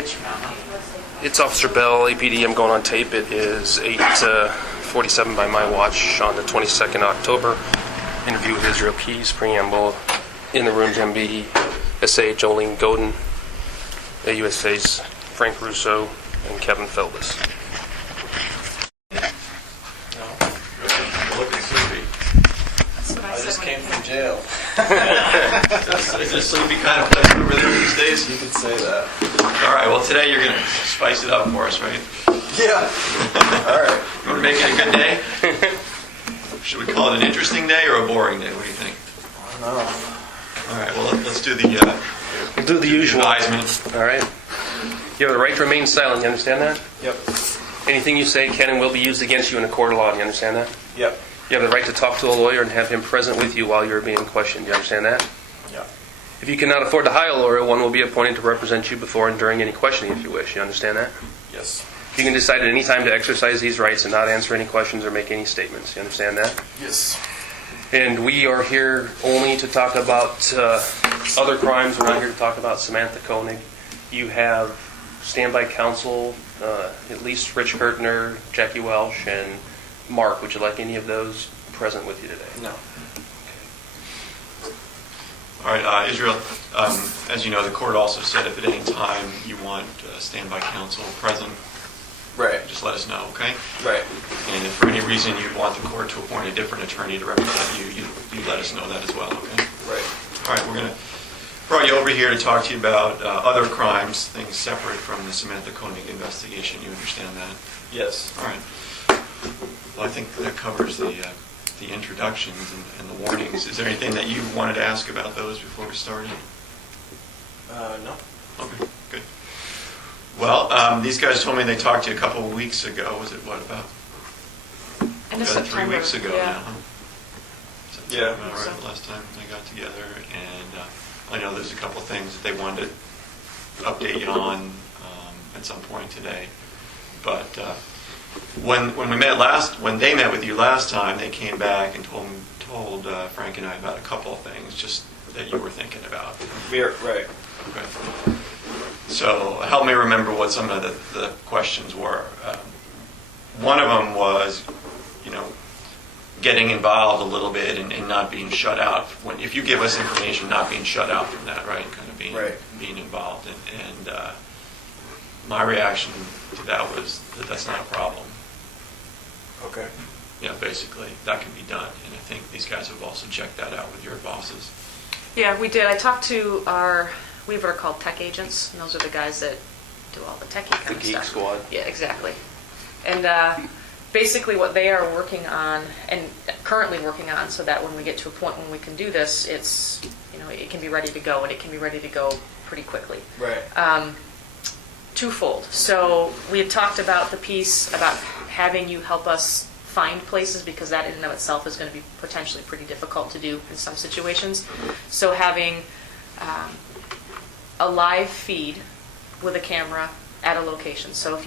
It's Officer Bell, APD. I'm going on tape. It is 8:47 by my watch on the 22nd October. Interview with Israel Keys, preamble. In the room, MB, SA Jolene Godin, USA's Frank Russo, and Kevin Feldman. Looking sleepy. I just came from jail. Is this sleepy kind of place over there these days? You could say that. All right, well, today you're going to spice it up for us, right? Yeah. All right. You want to make it a good day? Should we call it an interesting day or a boring day? What do you think? I don't know. All right, well, let's do the We'll do the usual. advisement. All right. You have the right to remain silent. You understand that? Yep. Anything you say can and will be used against you in a court of law. Do you understand that? Yep. You have the right to talk to a lawyer and have him present with you while you're being questioned. Do you understand that? Yeah. If you cannot afford to hire a lawyer, one will be appointed to represent you before and during any questioning if you wish. You understand that? Yes. You can decide at any time to exercise these rights and not answer any questions or make any statements. You understand that? Yes. And we are here only to talk about other crimes. We're not here to talk about Samantha Koenig. You have standby counsel, at least Rich Gertner, Jackie Welsh, and Mark. Would you like any of those present with you today? No. All right, Israel, as you know, the court also said if at any time you want standby counsel present, Right. just let us know, okay? Right. And if for any reason you want the court to appoint a different attorney to represent you, you let us know that as well, okay? Right. All right, we're going to brought you over here to talk to you about other crimes, things separate from the Samantha Koenig investigation. You understand that? Yes. All right. Well, I think that covers the introductions and the warnings. Is there anything that you wanted to ask about those before we started? No. Okay, good. Well, these guys told me they talked to you a couple of weeks ago. Was it, what, about End of 3 September. weeks ago Yeah. now? Huh? Yeah. All right, the last time they got together. And I know there's a couple of things that they wanted to update you on at some point today. But when they met with you last time, they came back and told Frank and I about a couple of things just that you were thinking about. Right. Okay. So help me remember what some of the questions were. One of them was, getting involved a little bit and not being shut out. If you give us information, not being shut out from that, right? Kind of being involved. And my reaction to that was that's not a problem. Okay. Yeah, basically, that can be done. And I think these guys have also checked that out with your bosses. Yeah, we did. I talked to we have what are called tech agents, and those are the guys that do all the techie kind of The Geek stuff. Squad. Yeah, exactly. And basically what they are working on, and currently working on, so that when we get to a point when we can do this, it's, it can be ready to go, and it can be ready to go pretty quickly. Right. Twofold. So we had talked about the piece about having you help us find places, because that in and of itself is going to be potentially pretty difficult to do in some situations. So having a live feed with a camera at a location. So if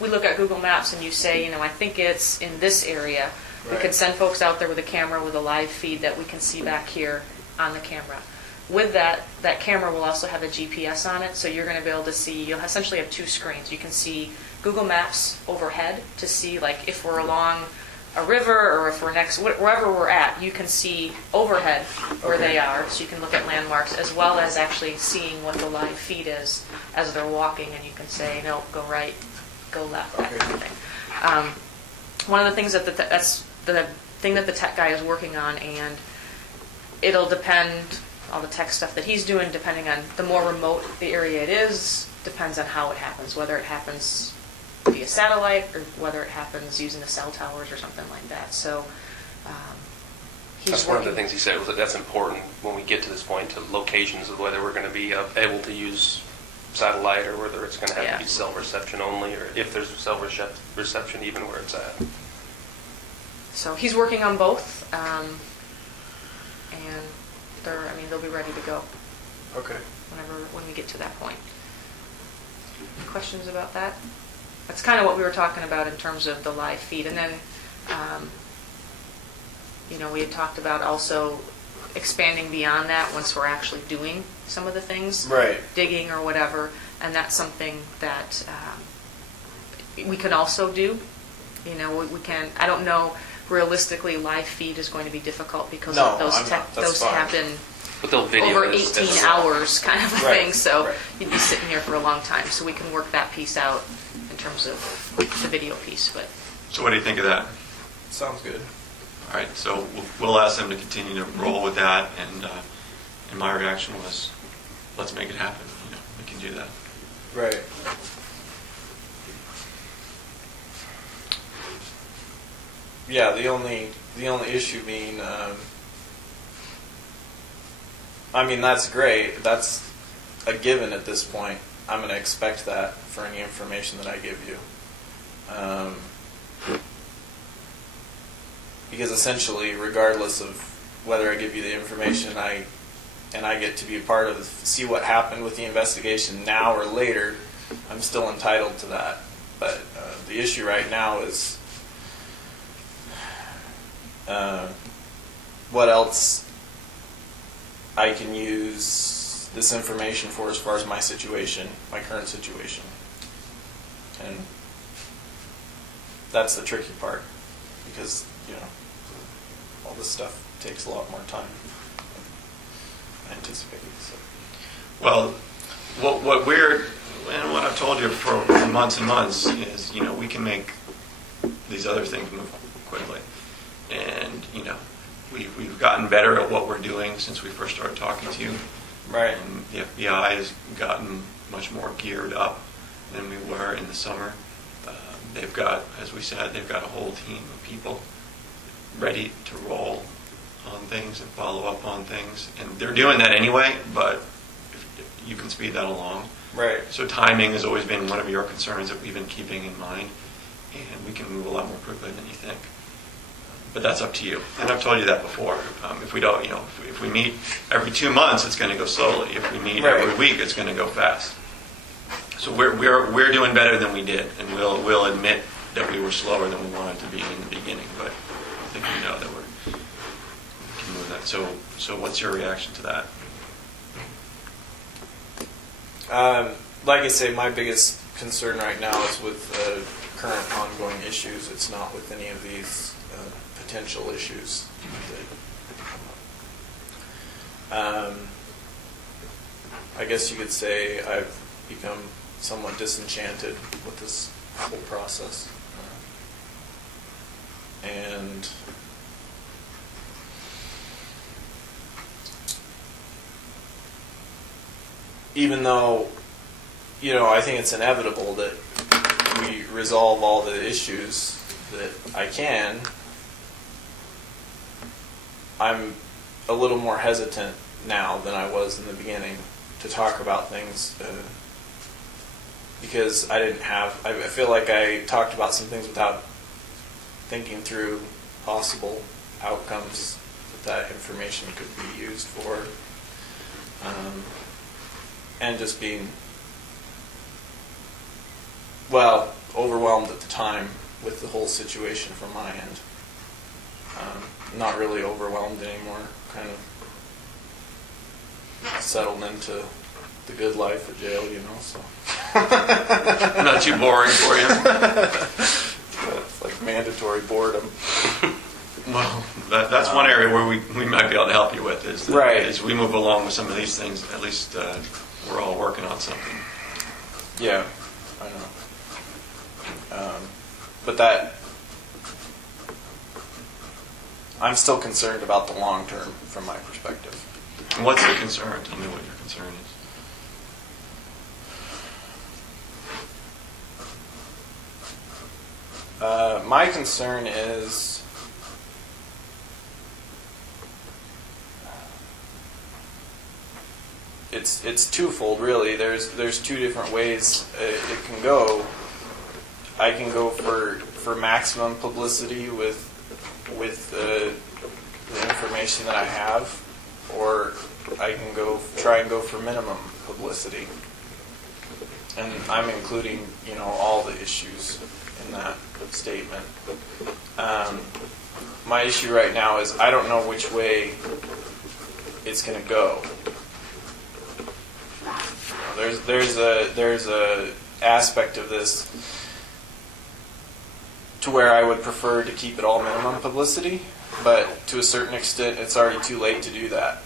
we look at Google Maps and you say, I think it's in this area, we Right. could send folks out there with a camera with a live feed that we can see back here on the camera. With that camera will also have a GPS on it, so you're going to be able to see, you'll essentially have two screens. You can see Google Maps overhead to see, like, if we're along a river or if we're wherever we're at, you can see overhead where they are, so you can look at landmarks, as well as actually seeing what the live feed is as they're walking, and you can say, no, go right, go left, that kind of thing. One of the things that's the thing that the tech guy is working on, and it'll depend, all the tech stuff that he's doing, depending on the more remote the area it is, depends on how it happens, whether it happens via satellite or whether it happens using the cell towers or something like that. So That's one of the things he said, was that that's important when we get to this point, to locations of whether we're going to be able to use satellite or whether it's going to have to be cell reception only, or if there's cell reception even where it's at. So he's working on both, and they'll be ready to go. Okay. When we get to that point. Questions about that? That's kind of what we were talking about in terms of the live feed. And then, we had talked about also expanding beyond that once we're actually doing some of the things, Right. digging or whatever. and that's something that we can also do. You know, we can. I don't know. Realistically, live feed is going to be difficult because No, of those I'm not. That's those fine. happen But they'll video over this 18 as- hours, kind of a Right, thing. So right. you'd be sitting here for a long time. So we can work that piece out in terms of the video piece. But So what do you think of that? Sounds good. All right, so we'll ask them to continue to roll with that, and my reaction was, let's make it happen. You know, we can do that. Right. Yeah, the only issue being, I mean, that's great. That's a given at this point. I'm going to expect that for any information that I give you. Because essentially, regardless of whether I give you the information, I get to be a part of, see what happened with the investigation now or later, I'm still entitled to that. But the issue right now is what else I can use this information for as far as my situation, my current situation. And that's the tricky part, because, you know, all this stuff takes a lot more time than anticipated. So. Well, what we're, and what I've told you for months and months is, you know, we can make these other things move quickly. And, you know, we've gotten better at what we're doing since we first started talking to you. Right. And the FBI has gotten much more geared up than we were in the summer. They've got, as we said, they've got a whole team of people ready to roll on things and follow up on things. And they're doing that anyway, but if you can speed that along. Right. So timing has always been one of your concerns that we've been keeping in mind, and we can move a lot more quickly than you think. But that's up to you. And I've told you that before. If we don't, you know, if we meet every 2 months, it's going to go slowly. If we meet Right. every week, it's going to go fast. So we're doing better than we did, and we'll admit that we were slower than we wanted to be in the beginning. But I think we know that we can move that. So what's your reaction to that? Like I say, my biggest concern right now is with current ongoing issues. It's not with any of these potential issues that I guess you could say I've become somewhat disenchanted with this whole process. And even though, you know, I think it's inevitable that we resolve all the issues that I can, I'm a little more hesitant now than I was in the beginning to talk about things because I feel like I talked about some things without thinking through possible outcomes that information could be used for, and just being, well, overwhelmed at the time with the whole situation from my end. Not really overwhelmed anymore, kind of settled into the good life of jail, you know, so. Not too boring for you? It's like mandatory boredom. Well, that's one area where we might be able to help you with is that Right. as we move along with some of these things, at least we're all working on something. Yeah, I know. But that, I'm still concerned about the long term from my perspective. And what's the concern? Tell me what your concern is. My concern is it's twofold, really. There's two different ways it can go. I can go for maximum publicity with the information that I have, or I can try and go for minimum publicity. And I'm including, you know, all the issues in that statement. My issue right now is I don't know which way it's going to go. there's a aspect of this to where I would prefer to keep it all minimum publicity, but to a certain extent, it's already too late to do that.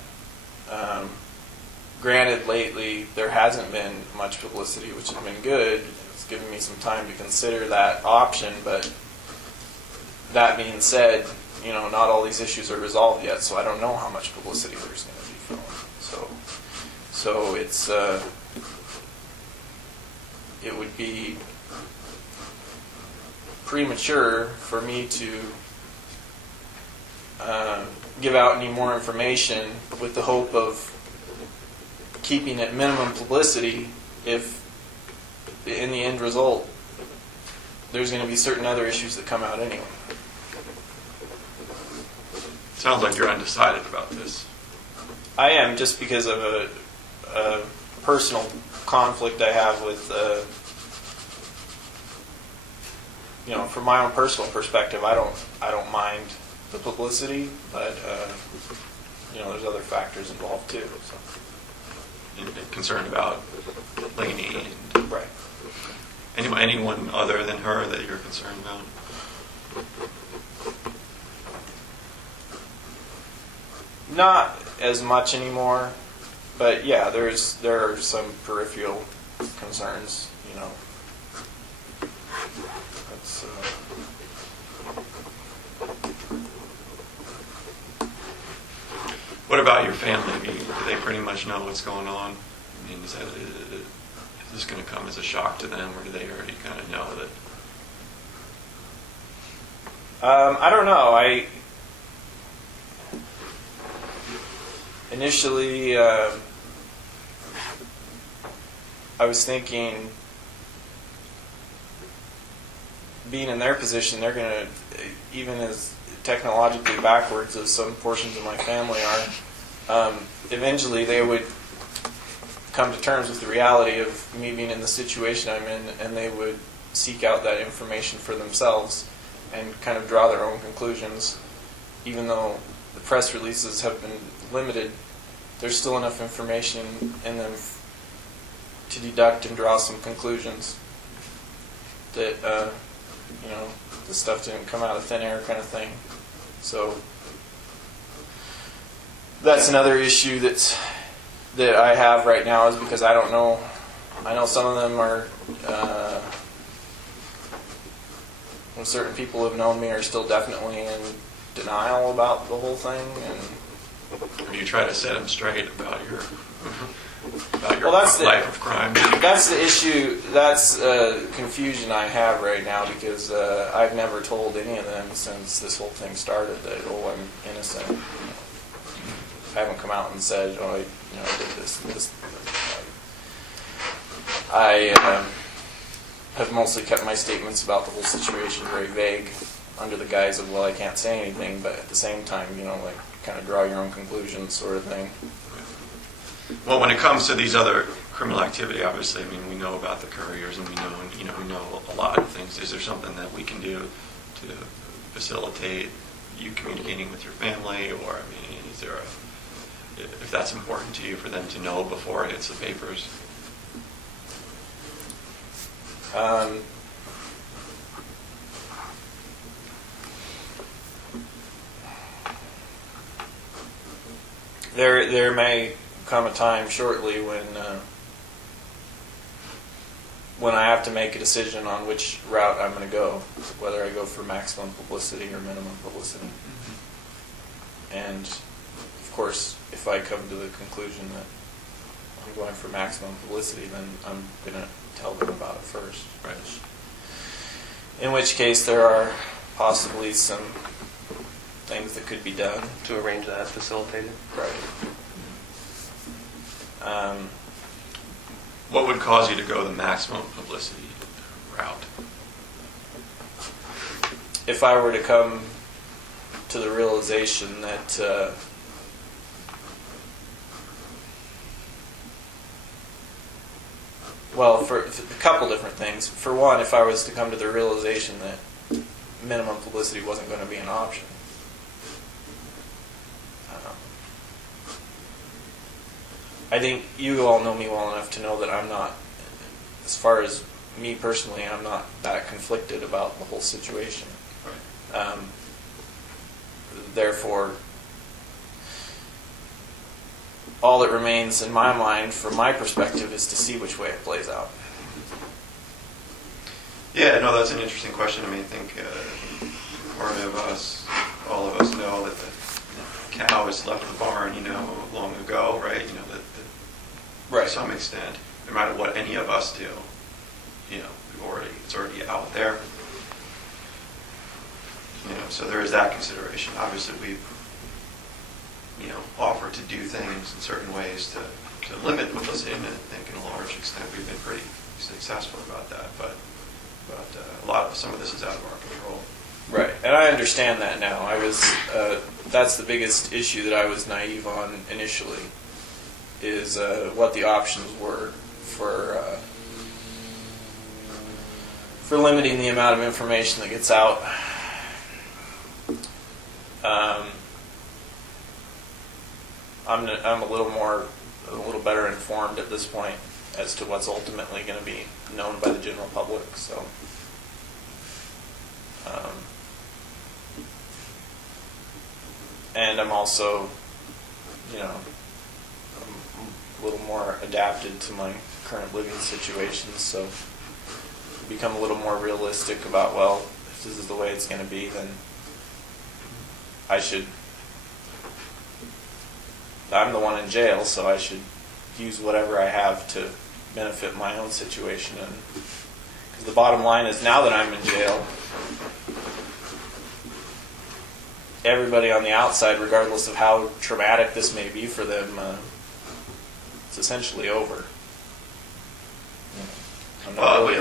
Granted, lately there hasn't been much publicity, which has been good. It's given me some time to consider that option, but that being said, not all these issues are resolved yet, so I don't know how much publicity there's going to be for them. So it's it would be premature for me to give out any more information with the hope of keeping it minimum publicity if in the end result there's going to be certain other issues that come out anyway. Sounds like you're undecided about this. I am, just because of a personal conflict I have with, from my own personal perspective, I don't mind the publicity, but there's other factors involved too. So. And concerned about Lainey and Right. anyone other than her that you're concerned about? Not as much anymore, but yeah, there are some peripheral concerns. That's, What about your family? I mean, do they pretty much know what's going on? I mean, is this going to come as a shock to them, or do they already kind of know that? I don't know. Initially, I was thinking, being in their position, they're going to, even as technologically backwards as some portions of my family are, eventually they would come to terms with the reality of me being in the situation I'm in, and they would seek out that information for themselves and kind of draw their own conclusions. Even though the press releases have been limited, there's still enough information in them to deduct and draw some conclusions that, the stuff didn't come out of thin air kind of thing. So that's another issue that I have right now, is because I don't know. I know some of them are, certain people who have known me are still definitely in denial about the whole thing, and Or you try to set them straight about your Well, that's life of crime? That's the issue. That's confusion I have right now, because I've never told any of them since this whole thing started that, I'm innocent. I haven't come out and said, I did this. I have mostly kept my statements about the whole situation very vague, under the guise of, I can't say anything, but at the same time, kind of draw your own conclusions sort of thing. Well, when it comes to these other criminal activity, obviously, we know about the couriers, and we know a lot of things. Is there something that we can do to facilitate you communicating with your family, or is there if that's important to you, for them to know before it hits the papers? There may come a time shortly when I have to make a decision on which route I'm going to go, whether I go for maximum publicity or minimum publicity. And of course, if I come to the conclusion that I'm going for maximum publicity, then I'm going to tell them about it first. Right. In which case, there are possibly some things that could be done To arrange that, facilitate it. Right. What would cause you to go the maximum publicity route? If I were to come to the realization that for a couple different things. For one, if I was to come to the realization that minimum publicity wasn't going to be an option. I think you all know me well enough to know that I'm not, as far as me personally, I'm not that conflicted about the whole situation. Right. Therefore, all that remains in my mind, from my perspective, is to see which way it plays out. Yeah, no, that's an interesting question. I mean, I think part of us, all of us know that the cow has left the barn, long ago, right? That Right. to some extent, no matter what any of us do, it's already out there. So there is that consideration. Obviously, we've, offered to do things in certain ways to limit publicity, and I think in a large extent we've been pretty successful about that. But some of this is out of our control. Right, and I understand that now. That's the biggest issue that I was naive on initially, is what the options were for limiting the amount of information that gets out. I'm a little better informed at this point as to what's ultimately going to be known by the general public. So, and I'm also, I'm a little more adapted to my current living situation. So, become a little more realistic about, well, if this is the way it's going to be, then I'm the one in jail, so I should use whatever I have to benefit my own situation. And because the bottom line is, now that I'm in jail, everybody on the outside, regardless of how traumatic this may be for them, it's essentially over. And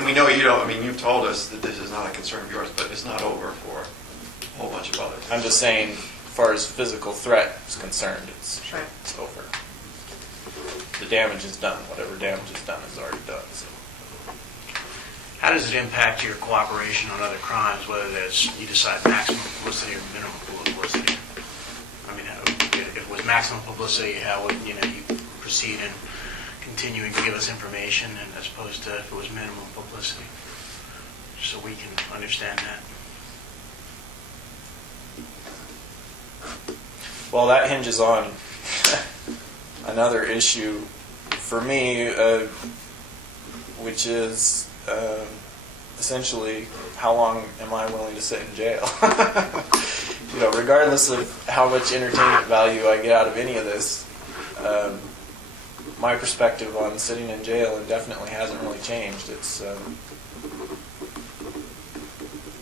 we know you don't. I mean, you've told us that this is not a concern of yours, but it's not over for a whole bunch of others. I'm just saying, as far as physical threat is concerned, it's over. The damage is done. Whatever damage is done is already done. So. How does it impact your cooperation on other crimes, whether that's you decide maximum publicity or minimum publicity? I mean, if it was maximum publicity, how would you proceed in continuing to give us information, and as opposed to if it was minimum publicity, just so we can understand that? Well, that hinges on another issue for me, which is essentially how long am I willing to sit in jail? Regardless of how much entertainment value I get out of any of this, my perspective on sitting in jail indefinitely hasn't really changed. It's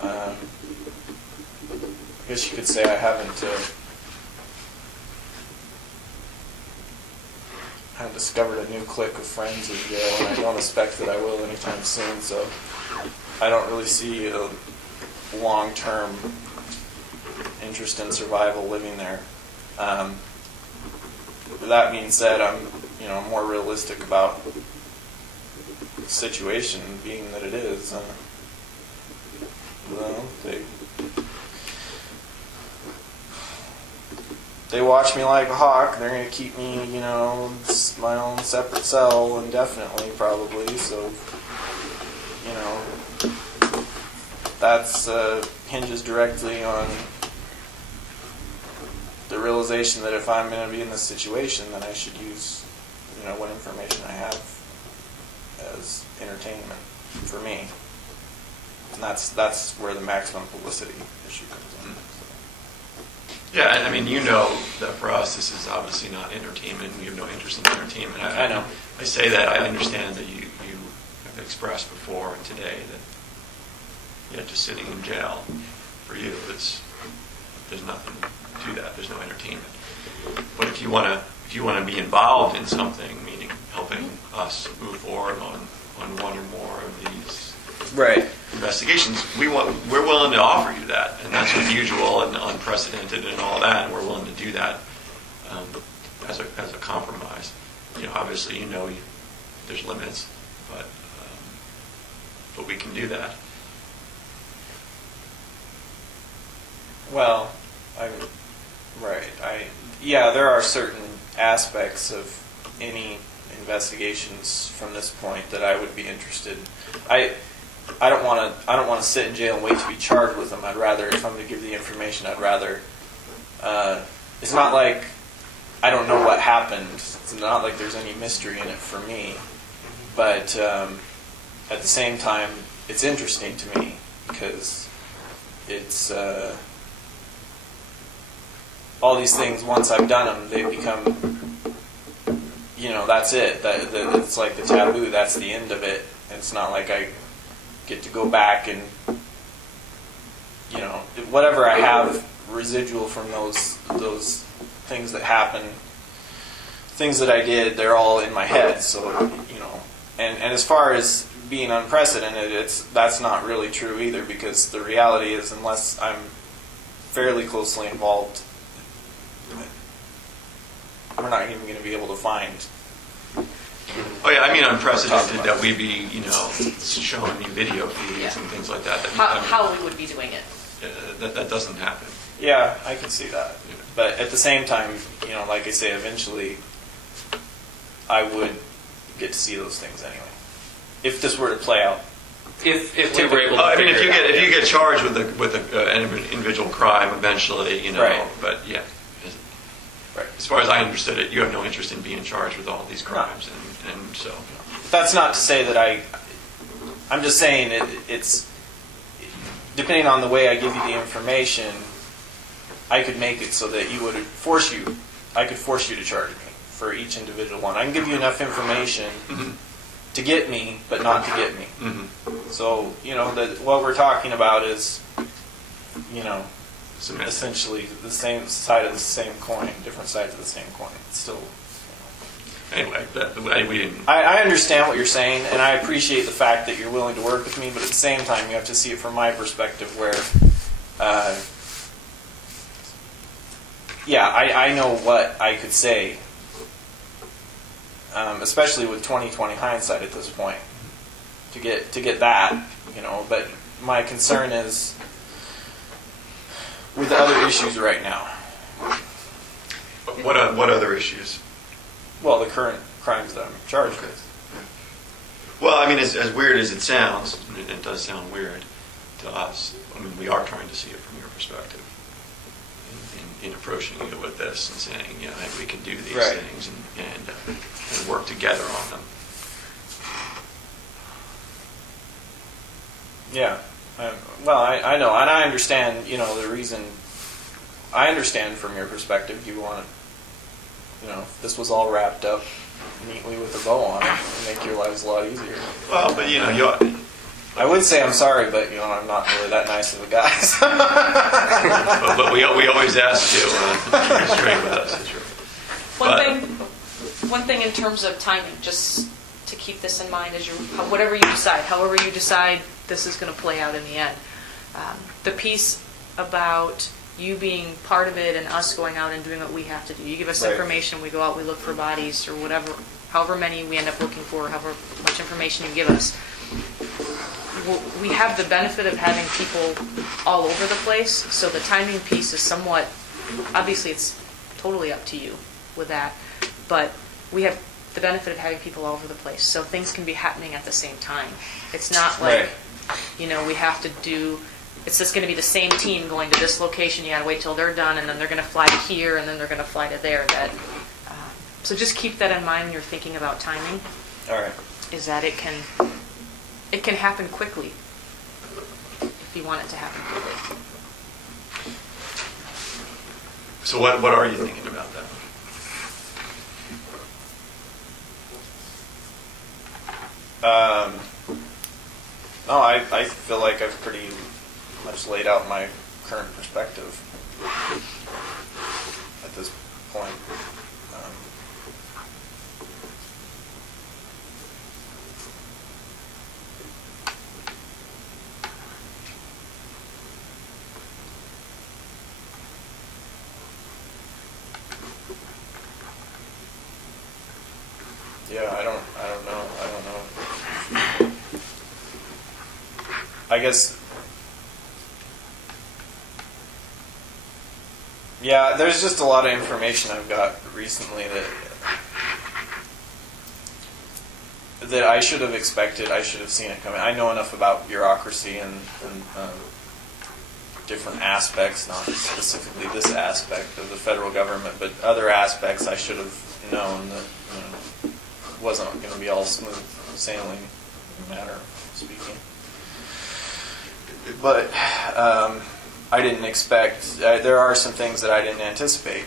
I guess you could say I haven't discovered a new clique of friends in jail, and I don't expect that I will anytime soon. So I don't really see a long-term interest in survival living there. That being said, I'm more realistic about the situation being that it is. They watch me like a hawk. They're going to keep me, my own separate cell indefinitely, probably. So, that's hinges directly on the realization that if I'm going to be in this situation, then I should use, what information I have as entertainment for me. And that's where the maximum publicity issue comes in. Yeah, and I mean, that for us, this is obviously not entertainment. We have no interest in entertainment. I know. I say that. I understand that you have expressed before and today that just sitting in jail for you, there's nothing to that. There's no entertainment. But if you want to be involved in something, meaning helping us move forward on one or more of these investigations, we're willing to offer you that, and that's unusual and unprecedented and all that, and we're willing to do that as a compromise. Obviously, there's limits, but we can do that. Well, there are certain aspects of any investigations from this point that I would be interested. I don't want to sit in jail and wait to be charged with them. I'd rather, if I'm going to give the information, I'd rather. It's not like I don't know what happened. It's not like there's any mystery in it for me. But at the same time, it's interesting to me because it's all these things. Once I've done them, they become, that's it. It's like the taboo. That's the end of it. And it's not like I get to go back and, whatever I have residual from those things that happened, things that I did, they're all in my head. So, and as far as being unprecedented, that's not really true either, because the reality is, unless I'm fairly closely involved, we're not even going to be able to find. Oh yeah, I mean unprecedented that we be, showing me video feeds Yeah. and things like that. How we would be doing it. That doesn't happen. Yeah, I can see that. Yeah. But at the same time, like I say, eventually I would get to see those things anyway. If this were to play out. If they were able to I mean, figure it out. if you get charged with an individual crime eventually, Right. But yeah. Right. As far as I understood it, you have no interest in being charged with all these crimes, and so. That's not to say that I'm just saying it's depending on the way I give you the information, I could make it so that I could force you to charge me for each individual one. I can give you enough information to get me, but not to get me. Mm-hmm. So, what we're talking about is, Samantha. essentially the same side of the same coin, different sides of the same coin. It's still. Anyway, we didn't. I understand what you're saying, and I appreciate the fact that you're willing to work with me, but at the same time, you have to see it from my perspective where, I know what I could say, especially with 20/20 hindsight at this point, to get that, but my concern is with the other issues right now. What other issues? Well, the current crimes that I'm charged with. Well, I mean, as weird as it sounds, and it does sound weird to us, I mean, we are trying to see it from your perspective in approaching you with this and saying, hey, we can do these Right. things and work together on them. Yeah. I know, and I understand, the reason. I understand from your perspective, you want, if this was all wrapped up neatly with a bow on it, it'd make your lives a lot easier. Well, but I would say I'm sorry, but, I'm not really that nice of a guy. So. but we always ask you to be straight with us. One thing in terms of timing, just to keep this in mind, is however you decide this is going to play out in the end. The piece about you being part of it and us going out and doing what we have to do. You give us Right. information, we go out, we look for bodies or whatever, however many we end up looking for, however much information you give us. We have the benefit of having people all over the place, so the timing piece is somewhat, obviously it's totally up to you with that, but we have the benefit of having people all over the place, so things can be happening at the same time. It's not like, Right. we have to do, it's just going to be the same team going to this location, you got to wait till they're done, and then they're going to fly to here, and then they're going to fly to there. So just keep that in mind when you're thinking about timing, All right. is that it can happen quickly if you want it to happen quickly. So what are you thinking about that? No, I feel like I've pretty much laid out my current perspective at this point. Yeah, I don't know. I guess, yeah, there's just a lot of information I've got recently that that I should have expected. I should have seen it coming. I know enough about bureaucracy and different aspects, not specifically this aspect of the federal government, but other aspects. I should have known that it wasn't going to be all smooth sailing, in a matter of speaking. But I didn't expect. There are some things that I didn't anticipate.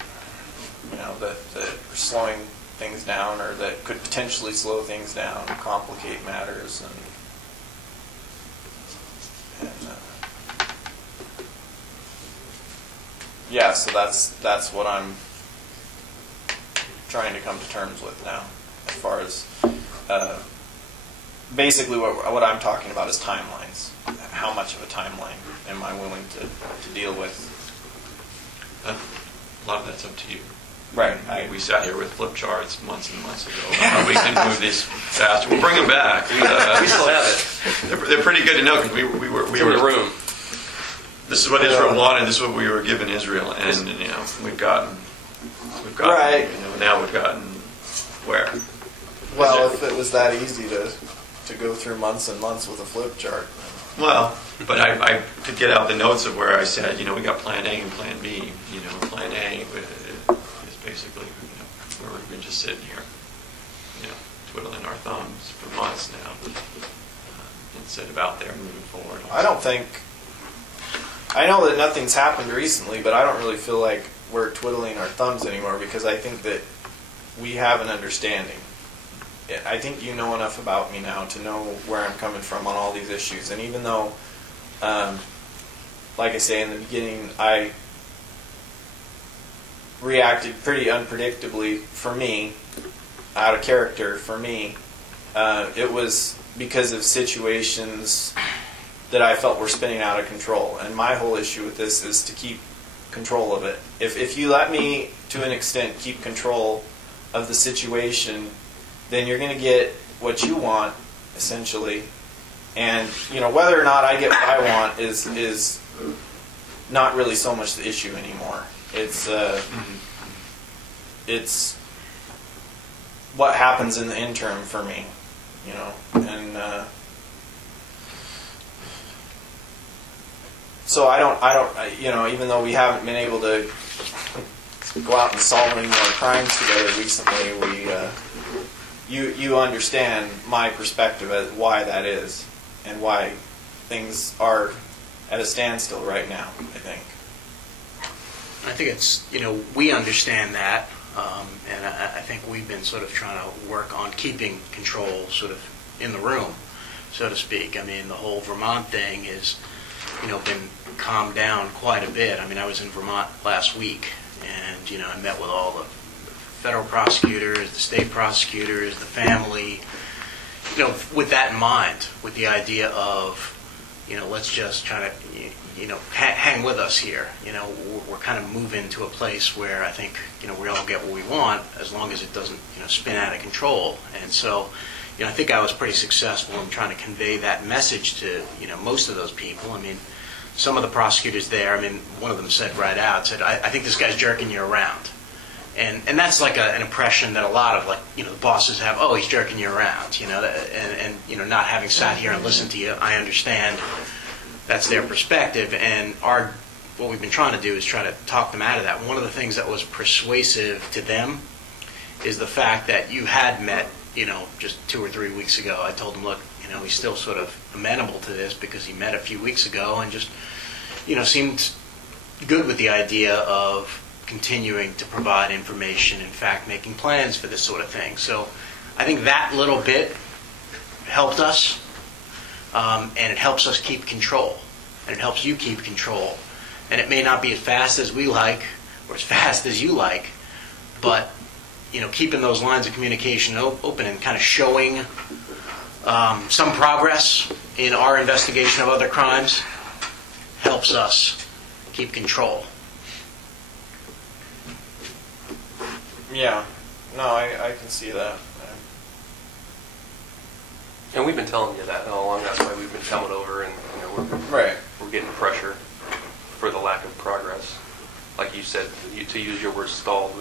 That are slowing things down, or that could potentially slow things down, complicate matters, and yeah. So that's what I'm trying to come to terms with now, as far as basically what I'm talking about is timelines. How much of a timeline am I willing to deal with? A lot of that's up to you. Right. We sat here with flip charts months and months ago. We can move these faster. We'll bring them back. We still have it. They're pretty good to know because we were in the room. This is what Israel wanted. This is what we were giving Israel, and we've gotten right. Now we've gotten where? Well, if it was that easy to go through months and months with a flip chart. Well, but I could get out the notes of where I said, we got Plan A and Plan B. Plan A is basically where we've been just sitting here, twiddling our thumbs for months now, instead of out there moving forward. I know that nothing's happened recently, but I don't really feel like we're twiddling our thumbs anymore, because I think that we have an understanding. I think you know enough about me now to know where I'm coming from on all these issues. And even though, like I say in the beginning, I reacted pretty unpredictably for me, out of character for me, it was because of situations that I felt were spinning out of control. And my whole issue with this is to keep control of it. If you let me, to an extent, keep control of the situation, then you're going to get what you want, essentially. And whether or not I get what I want is not really so much the issue anymore. It's what happens in the interim for me, and so I don't, even though we haven't been able to go out and solve any more crimes together recently, you understand my perspective as why that is, and why things are at a standstill right now, I think. I think it's, we understand that, and I think we've been sort of trying to work on keeping control sort of in the room, so to speak. I mean, the whole Vermont thing has, been calmed down quite a bit. I mean, I was in Vermont last week, and, I met with all the federal prosecutors, the state prosecutors, the family, with that in mind, with the idea of, let's just try to, hang with us here. We're kind of moving to a place where I think, we all get what we want as long as it doesn't, spin out of control. And so, I think I was pretty successful in trying to convey that message to, most of those people. I mean, some of the prosecutors there, one of them said right out, I think this guy's jerking you around. And that's like an impression that a lot of the bosses have. Oh, he's jerking you around, and not having sat here and listened to you, I understand that's their perspective. And what we've been trying to do is try to talk them out of that. One of the things that was persuasive to them is the fact that you had met, just 2 or 3 weeks ago. I told him, look, he's still sort of amenable to this because he met a few weeks ago and just, seemed good with the idea of continuing to provide information, in fact, making plans for this sort of thing. So I think that little bit helped us, and it helps us keep control, and it helps you keep control. And it may not be as fast as we like, or as fast as you like, but keeping those lines of communication open and kind of showing some progress in our investigation of other crimes helps us keep control. Yeah, no, I can see that. And we've been telling you that all along. That's why we've been coming over, and we're getting pressure for the lack of progress. Like you said, to use your word, stalled.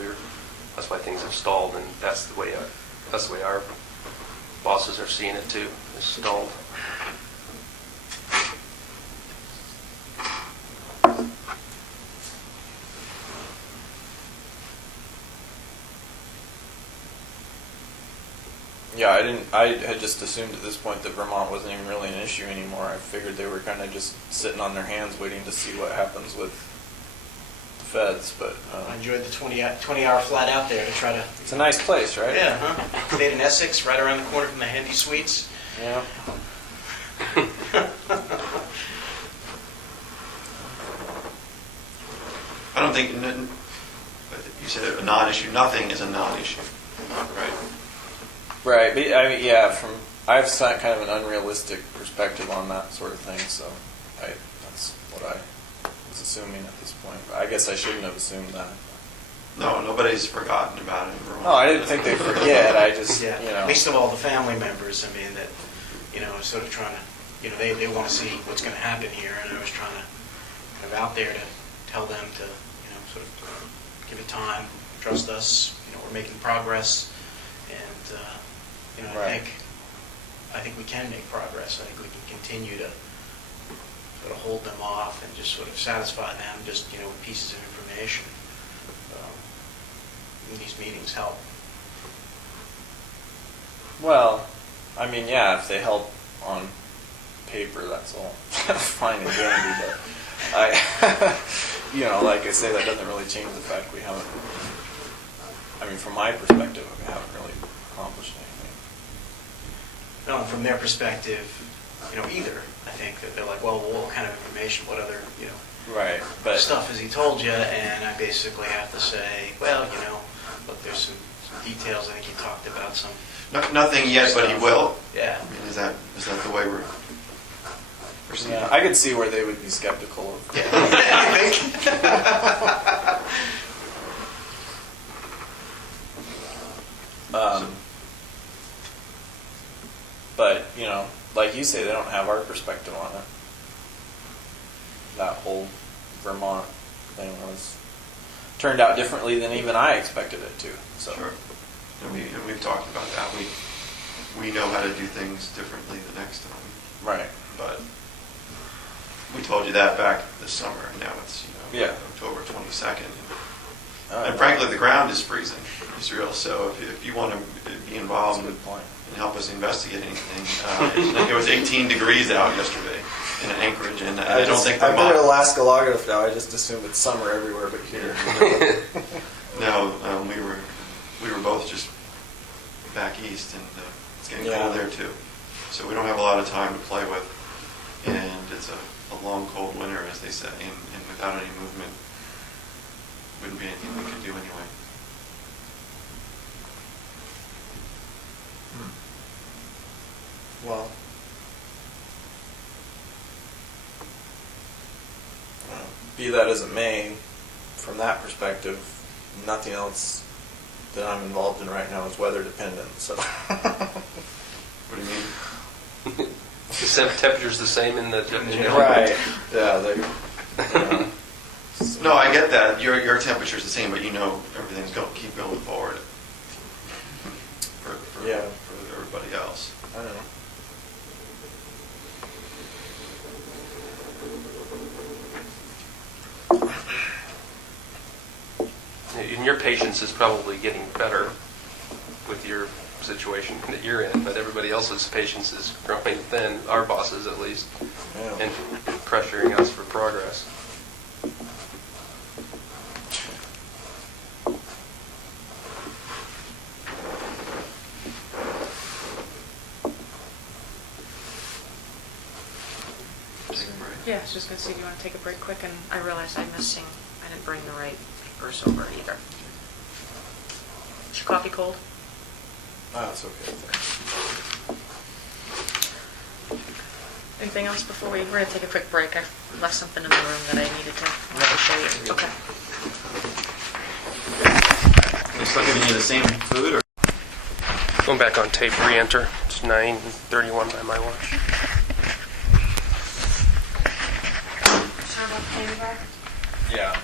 That's why things have stalled, and that's the way our bosses are seeing it too. It's stalled. Yeah, I had just assumed at this point that Vermont wasn't even really an issue anymore. I figured they were kind of just sitting on their hands waiting to see what happens with the feds, but I enjoyed the 20-hour flight out there to try to... it's a nice place, right? Yeah, huh? Stayed in Essex, right around the corner from the Handy Suites. Yeah. I don't think, you said a non-issue, nothing is a non-issue, right? Right, but I mean, yeah, I have kind of an unrealistic perspective on that sort of thing, so that's what I was assuming at this point. I guess I shouldn't have assumed that. No, nobody's forgotten about it in Vermont. No, I didn't think they'd forget. I just, Yeah, least of all the family members, I mean, that, sort of trying to, they want to see what's going to happen here, and I was trying to kind of out there to tell them to, sort of give it time, trust us, we're making progress, and, Right. I think we can make progress. I think we can continue to sort of hold them off and just sort of satisfy them just, with pieces of information. And these meetings help. well, I mean, yeah, if they help on paper, that's all fine and dandy, but like I say, that doesn't really change the fact we haven't, I mean, from my perspective, we haven't really accomplished anything. No, from their perspective, either. I think that they're like, well, what kind of information, what other, Right, but stuff has he told you? And I basically have to say, well, look, there's some details. I think he talked about some. Nothing yet, but he will. Yeah. I mean, is that the way we're seeing yeah, it? I could see where they would be skeptical of. Yeah. I think. But, like you say, they don't have our perspective on it. That whole Vermont thing turned out differently than even I expected it to. So. Sure. And we've talked about that. We know how to do things differently the next time. Right. But we told you that back this summer, and now it's October 22nd. And frankly, the ground is freezing. It's real. So if you want to be involved That's a good point. and help us investigate anything, it was 18 degrees out yesterday in Anchorage, and I don't think I've been Vermont. in Alaska long enough now. I just assume it's summer everywhere but here. No, we were both just back east, and it's getting cold there too. So we don't have a lot of time to play with, and it's a long, cold winter, as they say, and without any movement, wouldn't be anything we could do anyway. Well, be that as it may, from that perspective, nothing else that I'm involved in right now is weather dependent. So, What do you mean? The temperature's the same in the right? Yeah, they. No, I get that. Your temperature's the same, but everything's keep going forward. For everybody else. I don't know. And your patience is probably getting better with your situation that you're in, but everybody else's patience is growing thin, our bosses at least, Yeah. and pressuring us for progress. Take a break. Yeah, I was just going to say, do you want to take a break quick? And I realized I didn't bring the right papers over either. Is your coffee cold? Oh, it's okay. Anything else before we're going to take a quick break? I left something in the room that I needed to show you. Okay. Are they still giving you the same food, or? Going back on tape, re-enter. It's 9:31 by my watch. Yeah.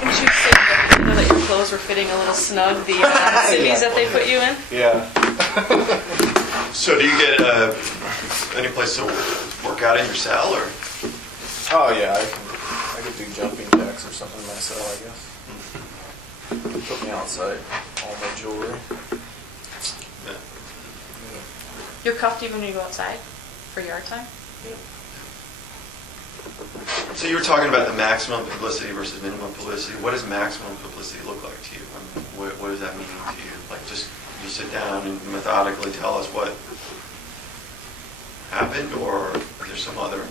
Didn't you say that you're closed? clothes were fitting a little snug, the civvies that they put you in. Yeah. So do you get any place to work out in your cell, or? Oh yeah, I could do jumping jacks or something in my cell, I guess. Put me outside, all my jewelry. Yeah. You're cuffed even when you go outside for yard time? So you were talking about the maximum publicity versus minimum publicity. What does maximum publicity look like to you? I mean, what does that mean to you? Like, just you sit down and methodically tell us what happened, or is there some other,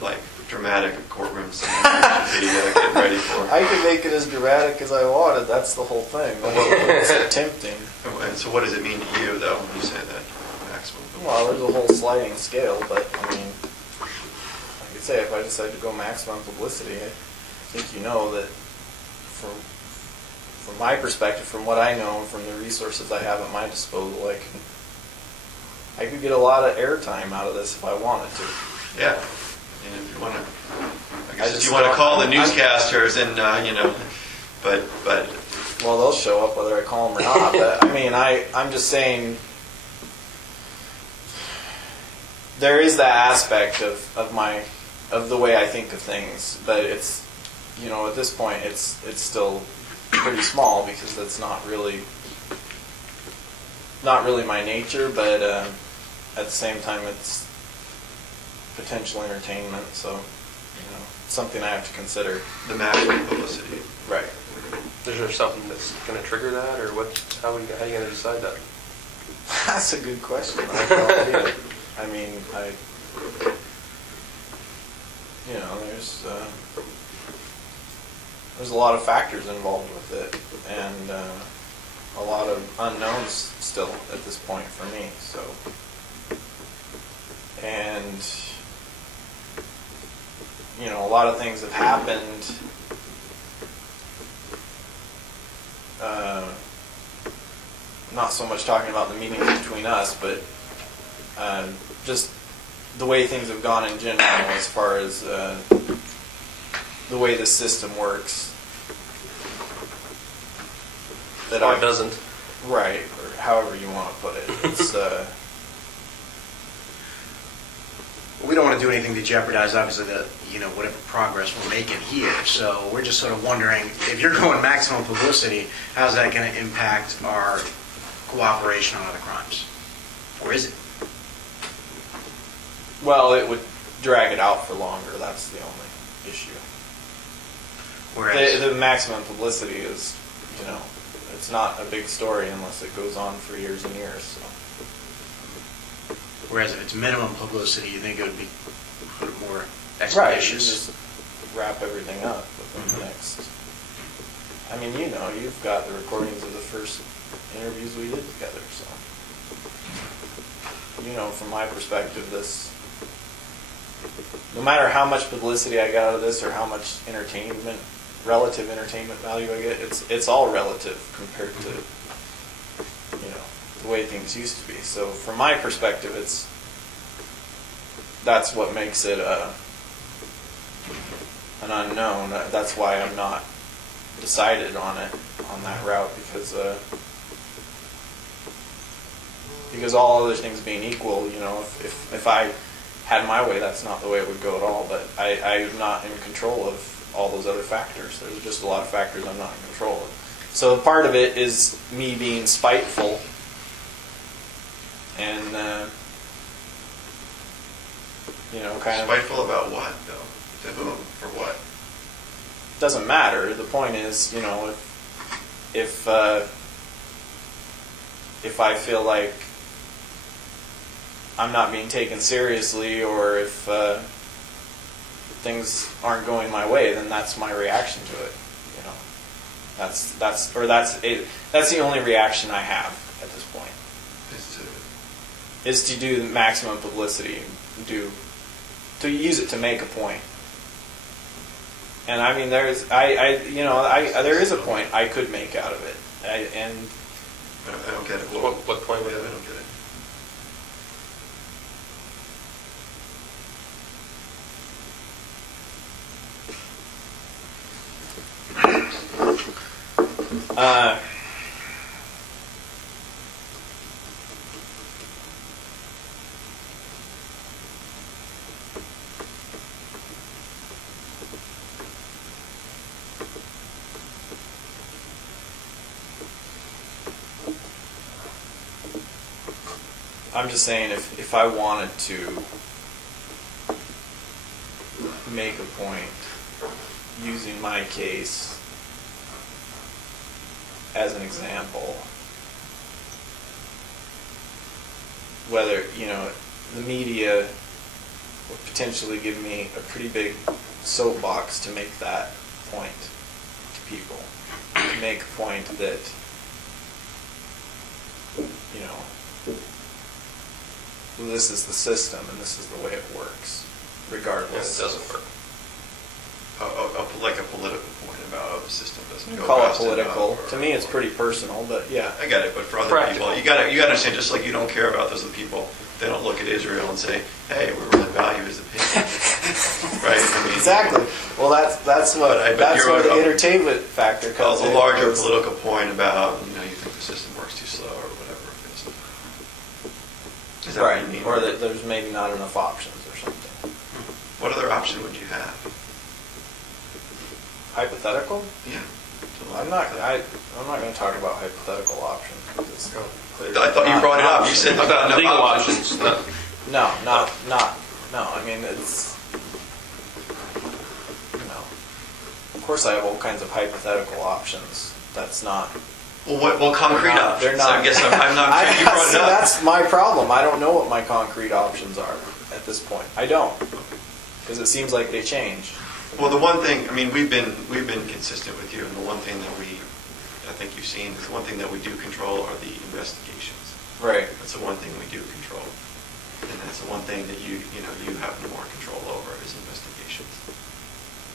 like, dramatic courtroom scene you should be getting ready for? I can make it as dramatic as I wanted. That's the whole thing. It's tempting. And so what does it mean to you, though, when you say that maximum publicity? Well, there's a whole sliding scale, but I mean, like I say, if I decide to go maximum publicity, I think you know that from my perspective, from what I know, and from the resources I have at my disposal, I could get a lot of airtime out of this if I wanted to. Yeah. And if you want to, I guess I if just you want to don't- call the newscasters and, you know, but Well, they'll show up whether I call them or not. But I mean, I'm just saying there is that aspect of the way I think of things. But it's, you know, at this point, it's still pretty small because that's not really my nature. But at the same time, it's potential entertainment. So, you know, it's something I have to consider. the maximum publicity. Right. Is there something that's going to trigger that, or how are you going to decide that? That's a good question. I have no idea. I mean, you know, there's a lot of factors involved with it, and a lot of unknowns still at this point for me. So, and you know, a lot of things have happened. Not so much talking about the meetings between us, but just the way things have gone in general as far as the way the system works. That Or it doesn't. Right, or however you want to put it. It's We don't want to do anything to jeopardize, obviously, whatever progress we're making here. So we're just sort of wondering, if you're going maximum publicity, how's that going to impact our cooperation on other crimes? Or is it? well, it would drag it out for longer. That's the only issue. Whereas, The maximum publicity is, you know, it's not a big story unless it goes on for years and years. So. whereas if it's minimum publicity, you think it would be more Right, you expeditious? just wrap everything up within the next. I mean, you know, you've got the recordings of the first interviews we did together, so. You know, from my perspective, this, no matter how much publicity I got out of this or how much relative entertainment value I get, it's all relative compared to, you know, the way things used to be. So from my perspective, that's what makes it an unknown. That's why I'm not decided on that route, because all other things being equal, you know, if I had my way, that's not the way it would go at all. But I'm not in control of all those other factors. There's just a lot of factors I'm not in control of. So part of it is me being spiteful and you know, kind of. Spiteful about what, though? To whom? For what? Doesn't matter. The point is, you know, if I feel like I'm not being taken seriously, or if things aren't going my way, then that's my reaction to it. You know, that's the only reaction I have at this point. Is to do the maximum publicity, to use it to make a point. And I mean, there is a point I could make out of it, I don't get it. What point would Yeah, it I be? don't get it. I'm just saying, if I wanted to make a point using my case as an example, whether, the media would potentially give me a pretty big soapbox to make that point to people. To make a point that, this is the system and this is the way it works, regardless. It doesn't work. Like a political point about the system doesn't You go call it fast political. enough, or- To me, it's pretty personal, but yeah. I get it, but for other Practical. people, you gotta understand. Just like you don't care about those other people, they don't look at Israel and say, "Hey, we really value his opinion." Right? I mean, Exactly. Well, that's what But that's you're where the a- entertainment factor comes in. A larger because- political point about you think the system works too slow or whatever it is. Is that right, what you mean? or that there's maybe not enough options or something. What other option would you have? Hypothetical? Yeah. I'm not going to talk about hypothetical options. It's I thought you brought it up. You said How about enough legal options. options? No. No. I mean, it's Of course, I have all kinds of hypothetical options. That's not. Well, concrete options. They're not. I guess I'm not sure you brought it So up. that's my problem. I don't know what my concrete options are at this point. I don't, because it seems like they change. Well, the one thing, we've been consistent with you, and the one thing that I think you've seen, is the one thing that we do control are the investigations. Right. That's the one thing we do control, and that's the one thing that you have more control over is investigations,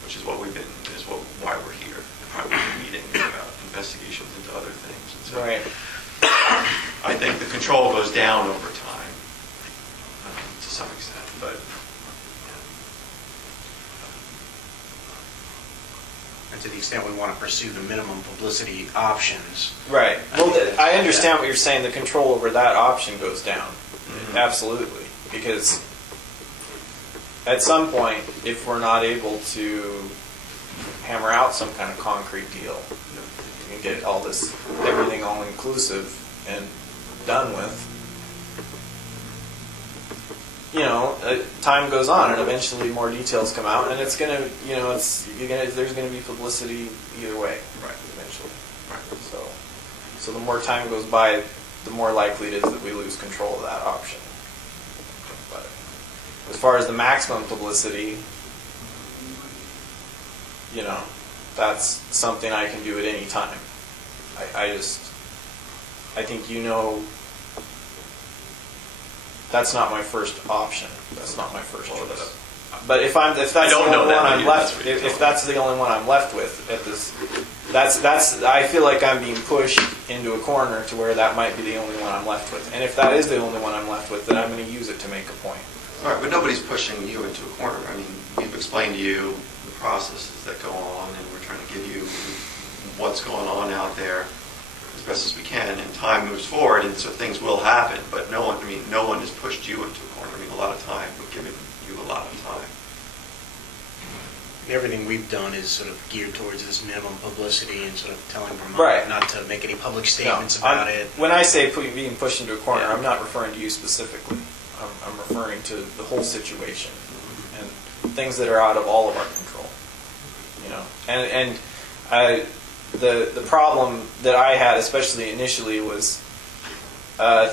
which is why we're here, and why we've been meeting about investigations into other things. And so Right. I think the control goes down over time, to some extent, but. And to the extent we want to pursue the minimum publicity options, Right. Well, think I understand what you're saying. The control over that option goes down. Mhm. Absolutely. Because at some point, if we're not able to hammer out some kind of concrete deal, we can get everything all inclusive and done with, time goes on and eventually more details come out, and it's gonna, there's gonna be publicity either way. Right. Eventually. Right. So the more time goes by, the more likely it is that we lose control of that option. But as far as the maximum publicity, that's something I can do at any time. I think that's not my first option. That's not my first choice. But if that's the don't know only that, one maybe I'm that's left, what you're if telling that's the only one I'm left with at this, that's I feel like I'm being pushed into a corner to where that might be the only one I'm left with. And if that is the only one I'm left with, then I'm going to use it to make a point. All right, but nobody's pushing you into a corner. We've explained to you the processes that go on, and we're trying to give you what's going on out there as best as we can. And time moves forward, and so things will happen. But no one has pushed you into a corner. A lot of time, we've given you a lot of time. everything we've done is sort of geared towards this minimum publicity and sort of telling Vermont Right. not to make any public No, statements about it. When I say being pushed into a corner, Yeah. I'm not referring to you specifically. I'm referring to the whole situation and things that are out of all of our control. The problem that I had, especially initially, was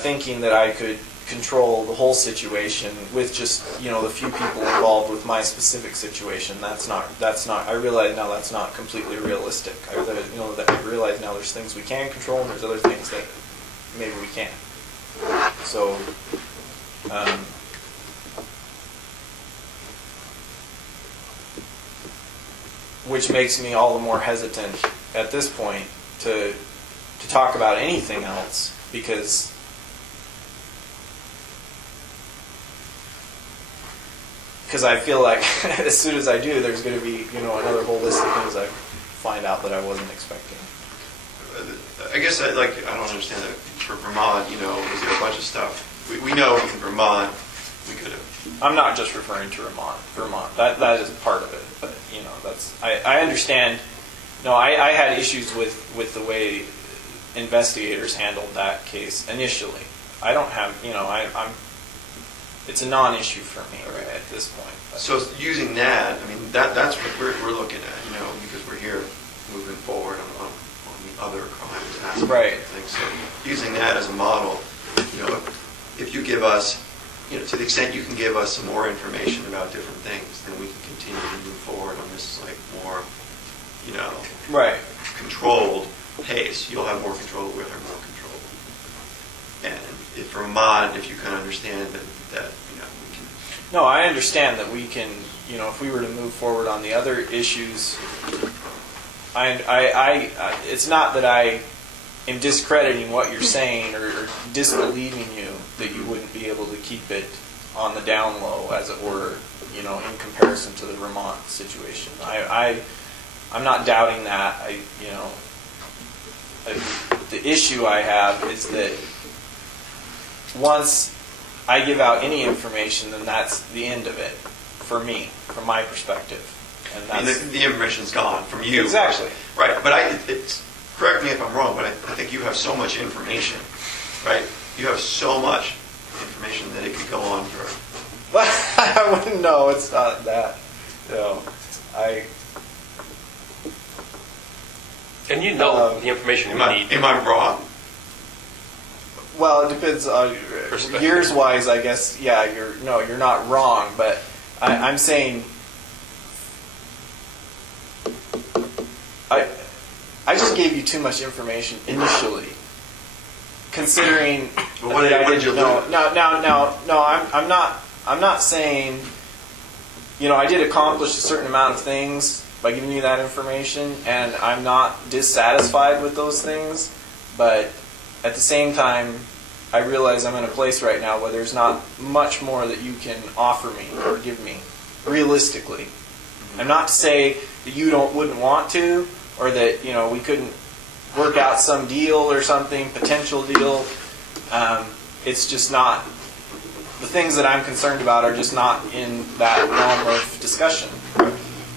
thinking that I could control the whole situation with just the few people involved with my specific situation. That's not. I realize now that's not completely realistic. I realize now there's things we can control and there's other things that maybe we can't. So. Which makes me all the more hesitant at this point to talk about anything else, because I feel like as soon as I do, there's going to be another whole list of things I find out that I wasn't expecting. I guess I don't understand that for Vermont, is there a bunch of stuff? We know in Vermont, we could have. I'm not just referring to Vermont. That is part of it, but I understand. No, I had issues with the way investigators handled that case initially. I don't have, I'm. It's a non-issue for me at this point. But. So using that, I mean, that's what we're looking at, because we're here moving forward on the other crimes aspect right. of things. So using that as a model, if you give us, to the extent you can give us some more information about different things, then we can continue to move forward on this more, right. controlled pace. You'll have more control with or more control. And if Vermont, if you can understand that we can. No, I understand that we can, if we were to move forward on the other issues, it's not that I am discrediting what you're saying or disbelieving you that you wouldn't be able to keep it on the down low, as it were, in comparison to the Vermont situation. I'm not doubting that. The issue I have is that once I give out any information, then that's the end of it for me, from my perspective. And that's, the information's gone from you. Exactly. Right. But correct me if I'm wrong, but I think you have so much information, right? You have so much information that it could go on for. I wouldn't know. It's not that. No, And the information you need. Am I wrong? Well, it depends on years-wise. I guess. Yeah, you're not wrong, but I'm saying. I just gave you too much information initially, considering that I didn't know. No. I'm not saying. I did accomplish a certain amount of things by giving you that information, and I'm not dissatisfied with those things. But at the same time, I realize I'm in a place right now where there's not much more that you can offer me or give me, realistically. I'm not to say that you wouldn't want to, or that we couldn't work out some deal or something, potential deal. It's just not. The things that I'm concerned about are just not in that realm of discussion.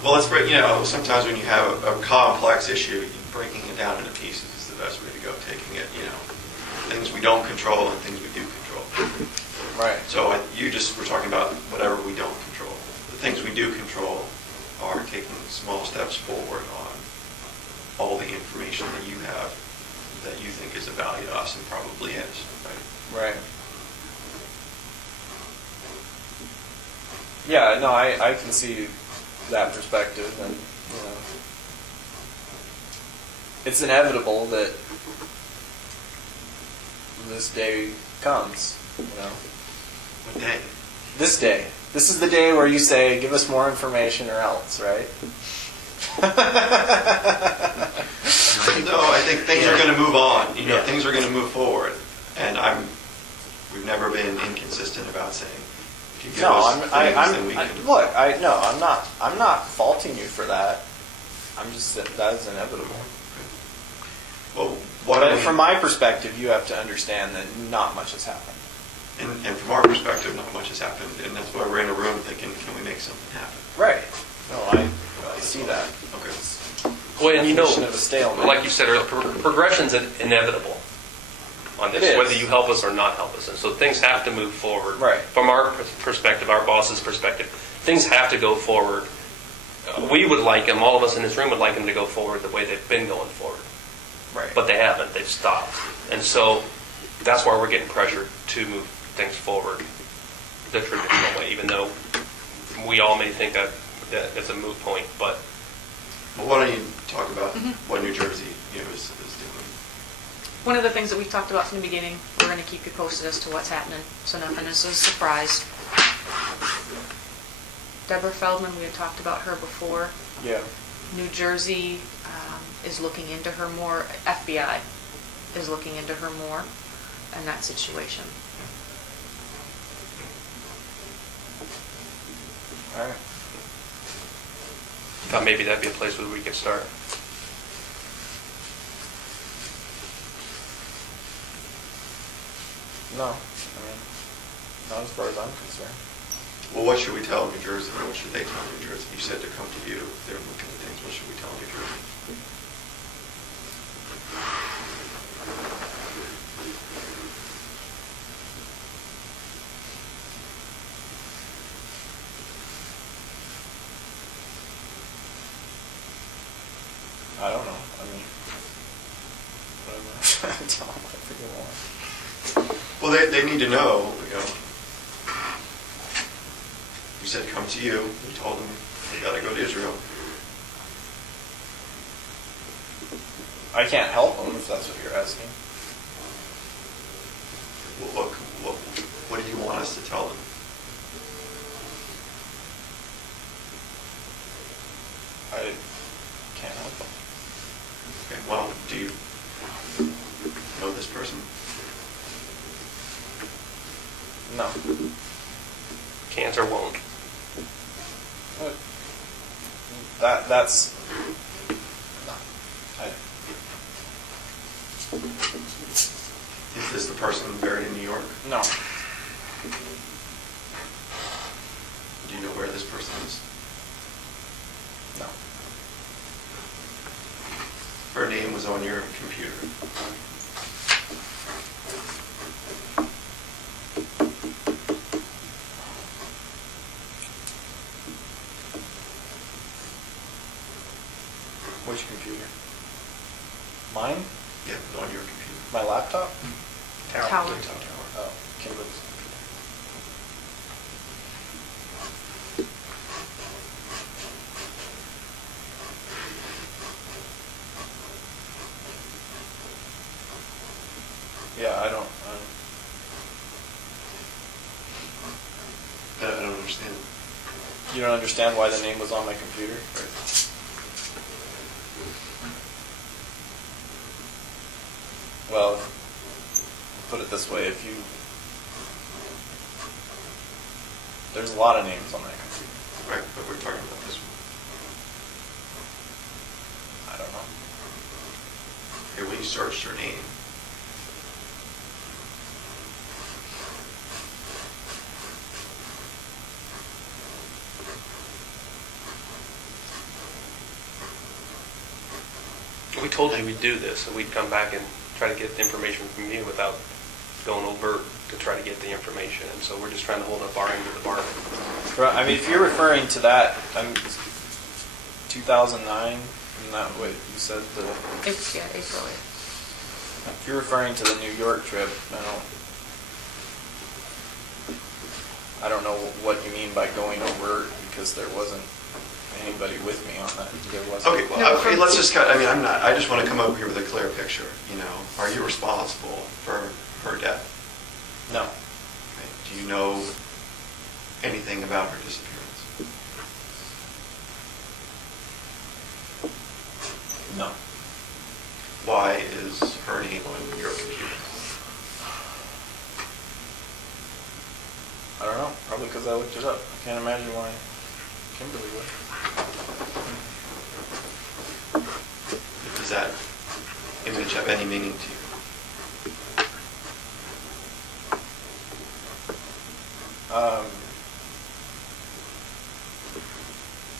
Well, let's break. Sometimes when you have a complex issue, breaking it down into pieces is the best way to go. Taking it, things we don't control and things we do control. Right. So we're talking about whatever we don't control. The things we do control are taking small steps forward on all the information that you have that you think is of value to us, and probably is. Right. Right. Yeah. No, I can see that perspective, and it's inevitable that this day comes. What day? This day. This is the day where you say, "Give us more information, or else," right? No, I think things are going to move on. Things are going to move forward, and we've never been inconsistent about saying, if you give us things, then we can. Look, I'm not faulting you for that. I'm just that's inevitable. Well, but from my perspective, you have to understand that not much has happened. And from our perspective, not much has happened, and that's why we're in a room thinking, can we make something happen? Right. No, I see that. Okay. Well, and Definition of a stalemate. like you said earlier, progression's inevitable on this, It is. whether you help us or not help us. And so things have to move forward. Right. From our perspective, our boss's perspective, things have to go forward. We would like them, all of us in this room would like them to go forward the way they've been going forward. Right. But they haven't. They've stopped. And so that's why we're getting pressured to move things forward the traditional way, even though we all may think that it's a moot point. But Well, why don't you talk about what New Jersey is doing? One of the things that we've talked about from the beginning, we're going to keep you posted as to what's happening, so nothing is a surprise. Debra Feldman, we had talked about her before. Yeah. New Jersey is looking into her more. FBI is looking into her more in that situation. All right. thought maybe that'd be a place where we could start. No, I mean, not as far as I'm concerned. Well, what should we tell New Jersey? What should they tell New Jersey? You said to come to you. If they're looking at things, what should we tell New Jersey? I don't know. I mean, whatever. Tell them whatever you want. Well, they need to know, you said come to you. You told them they got to go to Israel. I can't help them if that's what you're asking. What do you want us to tell them? I can't help them. Okay, well, do you know this person? No. Can't or won't. That's no. Is this the person buried in New York? No. Do you know where this person is? No. Her name was on your computer. Which computer? Mine? Yeah, on your computer. My laptop? Tower. The tower. Oh, Kimberly's computer. Yeah, I don't. I don't understand. You don't understand why the name was on my computer? Right. Well, put it this way: there's a lot of names on that computer. Right, but we're talking about this one. I don't know. Here, when you searched her name, We told you we'd do this, and we'd come back and try to get information from you without going overt to try to get the information. And so we're just trying to hold up our end of the bargain. I mean, if you're referring to that, 2009, isn't that what you said? It's, yeah, April 8th. If you're referring to the New York trip, I don't know what you mean by going over because there wasn't anybody with me on that. There wasn't. okay, well, No, okay, let's just cut. I mean, I just want to come over here with a clear picture. Are you responsible for her death? No. Okay. Do you know anything about her disappearance? No. Why is her name on your computer? I don't know. Probably because I looked it up. I can't imagine why Kimberly would. Does that image have any meaning to you?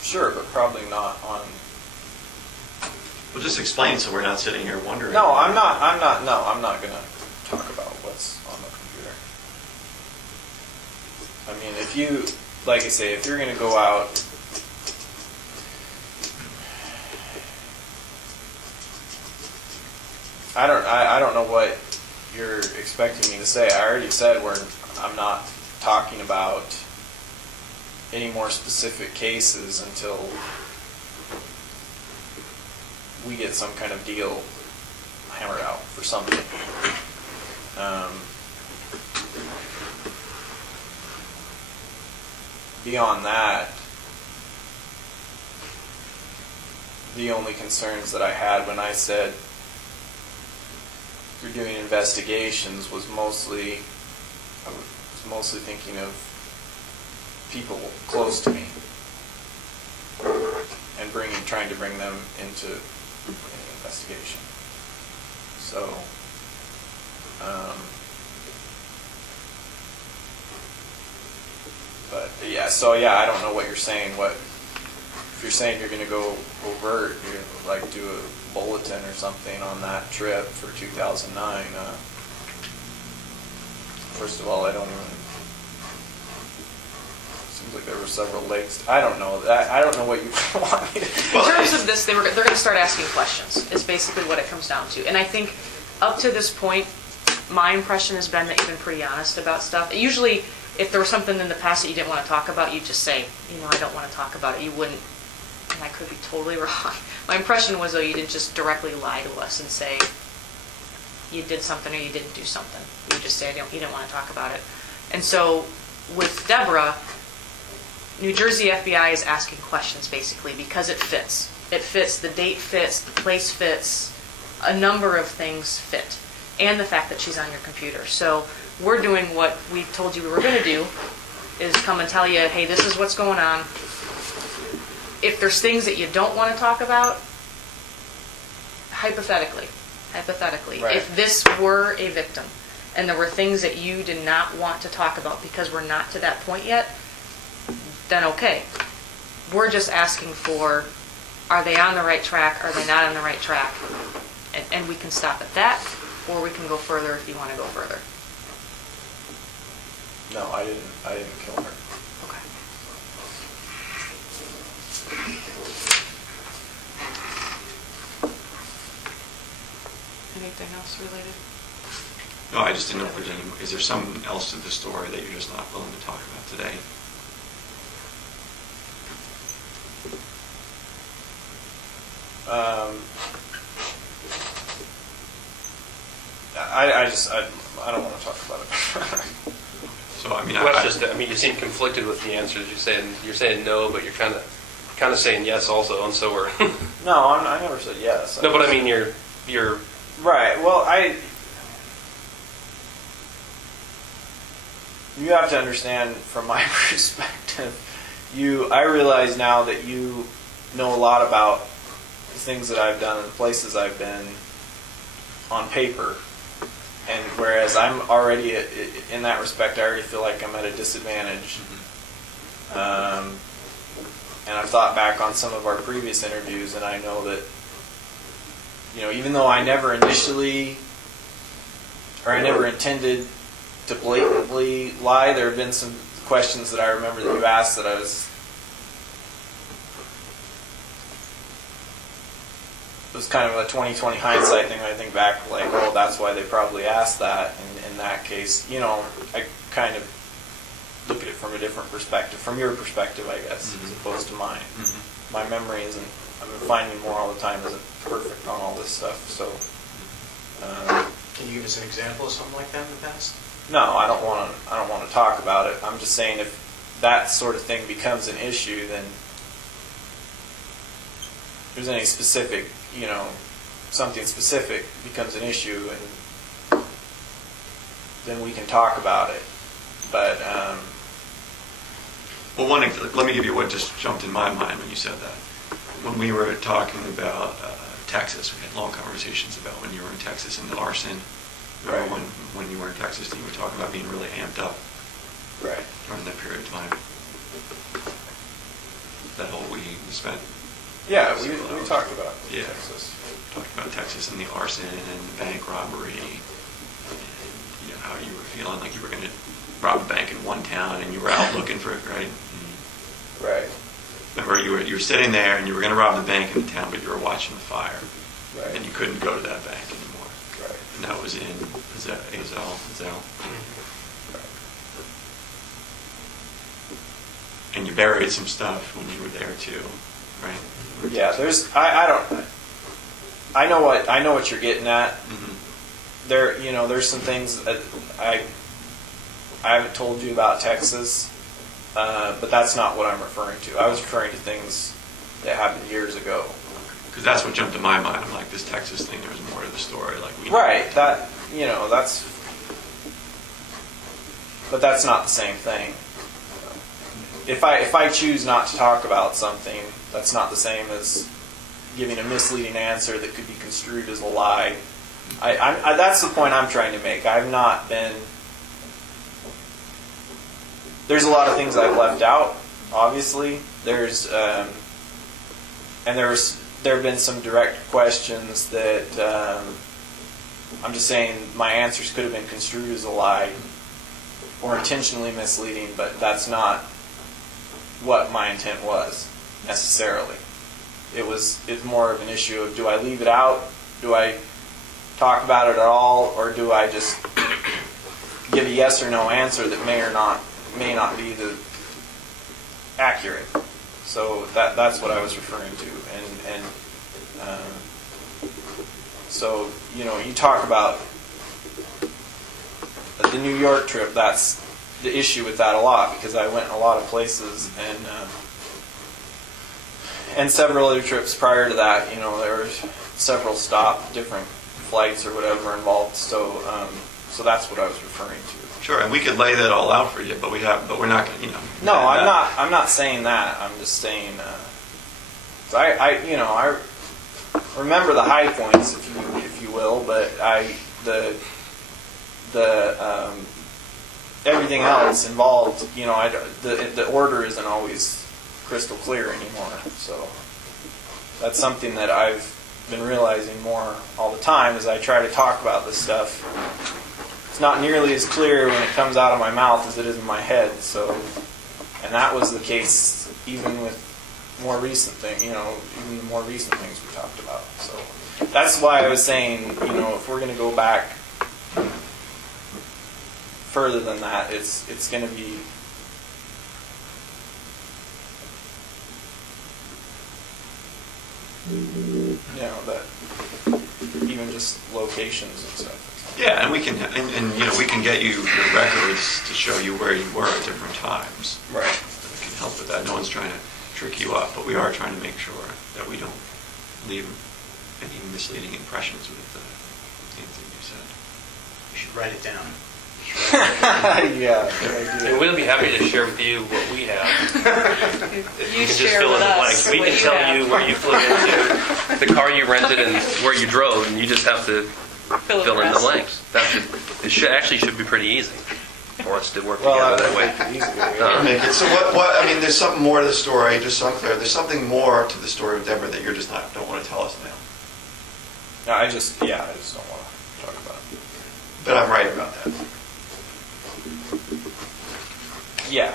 Sure, but probably not on. Well, just explain so we're not sitting here wondering. No, I'm not going to talk about what's on the computer. I mean, if you, like I say, if you're going to go out, I don't know what you're expecting me to say. I already said I'm not talking about any more specific cases until we get some kind of deal hammered out for something. Beyond that, the only concerns that I had when I said you're doing investigations was mostly thinking of people close to me and trying to bring them into an investigation. So, Yeah, so yeah, I don't know what you're saying. What if you're saying you're going to go overt? You're going to like do a bulletin or something on that trip for 2009. First of all, I don't even. Seems like there were several lakes. I don't know. I don't know what you want me to. In terms of this, they're going to start asking questions, is basically what it comes down to. And I think up to this point, my impression has been that you've been pretty honest about stuff. Usually, if there was something in the past that you didn't want to talk about, you'd just say, I don't want to talk about it. You wouldn't, and I could be totally wrong. My impression was, though, you didn't just directly lie to us and say you did something or you didn't do something. You just say you didn't want to talk about it. And so with Debra, New Jersey FBI is asking questions, basically, because it fits. It fits, the date fits, the place fits, a number of things fit, and the fact that she's on your computer. So we're doing what we told you we were going to do, is come and tell you, hey, this is what's going on. If there's things that you don't want to talk about, hypothetically, Right. if this were a victim, and there were things that you did not want to talk about because we're not to that point yet, then okay. We're just asking for, are they on the right track? Are they not on the right track? And we can stop at that, or we can go further if you want to go further. No, I didn't kill her. Okay. Anything else related? No, I just didn't know if there's any. Is there something else to the story that you're just not willing to talk about today? I don't want to talk about it. So I mean, Well, that's just, you seem conflicted with the answers. You're saying no, but you're kind of saying yes also, and so we're. No, I never said yes. No, but I mean, you're. Right. Well, you have to understand from my perspective. I realize now that you know a lot about the things that I've done and the places I've been on paper. And whereas I'm already, in that respect, I already feel like I'm at a disadvantage. And I've thought back on some of our previous interviews, and I know that, even though I never intended to blatantly lie, there have been some questions that I remember that you asked that it was kind of a 20/20 hindsight thing. I think back, like, oh, that's why they probably asked that. And in that case, I kind of look at it from a different perspective, from your perspective, I guess, as opposed to mine. Mm-hmm. My memory isn't. I've been finding more all the time isn't perfect on all this stuff. So, Can you give us an example of something like that in the past? no, I don't want to talk about it. I'm just saying if that sort of thing becomes an issue, then if there's any specific, something specific becomes an issue, and then we can talk about it. But well, let me give you what just jumped in my mind when you said that. When we were talking about Texas, we had long conversations about when you were in Texas and the arson. Right. When you were in Texas, you were talking about being really amped up. Right. During that period of time. That whole week we spent. Yeah, we talked about Texas. Talked about Texas and the arson and the bank robbery, and how you were feeling like you were going to rob a bank in one town, and you were out looking for it, right? Right. Remember, you were sitting there, and you were going to rob the bank in the town, but you were watching the fire, Right. and you couldn't go to that bank anymore. Right. And that was in Azell. Right. And you buried some stuff when you were there too, right? Yeah, I know what you're getting at. Mm-hmm. There's some things that I haven't told you about Texas, but that's not what I'm referring to. I was referring to things that happened years ago. Because that's what jumped to my mind. I'm like, this Texas thing, there was more to the story. Like Right. But that's not the same thing. If I choose not to talk about something, that's not the same as giving a misleading answer that could be construed as a lie. That's the point I'm trying to make. I've not been there's a lot of things I've left out. Obviously, there have been some direct questions that I'm just saying my answers could have been construed as a lie or intentionally misleading, but that's not what my intent was necessarily. It's more of an issue of, do I leave it out? Do I talk about it at all, or do I just give a yes or no answer that may not be the accurate? So that's what I was referring to, and so you talk about the New York trip. That's the issue with that a lot, because I went in a lot of places, and several other trips prior to that. There were several different flights or whatever involved. So that's what I was referring to. Sure, and we could lay that all out for you, but we're not going to, No, I'm not saying that. I'm just saying. I remember the high points, if you will, but everything else involved. The order isn't always crystal clear anymore. So that's something that I've been realizing more all the time as I try to talk about this stuff. It's not nearly as clear when it comes out of my mouth as it is in my head. So, and that was the case even with more recent things. Even the more recent things we talked about. So that's why I was saying, if we're going to go back further than that, it's going to be. That even just locations and stuff. Yeah, and we can we can get you your records to show you where you were at different times. Right. We can help with that. No one's trying to trick you up, but we are trying to make sure that we don't leave any misleading impressions with anything you said. You should write it down. Yeah, good idea. And we'll be happy to share with you what we have. If You can just share fill in with the us blanks. We what can you tell have. you where you flew into, the car you rented, and where you drove, and you just have to fill in the rest. blanks. It should be pretty easy for us to work Well, together that way. make it easier. Make it. So what? I mean, there's something more to the story. Just so I'm clear, there's something more to the story of Debra that you're just don't want to tell us now. No, I just don't want to talk about it. But I'm right about that. Yeah.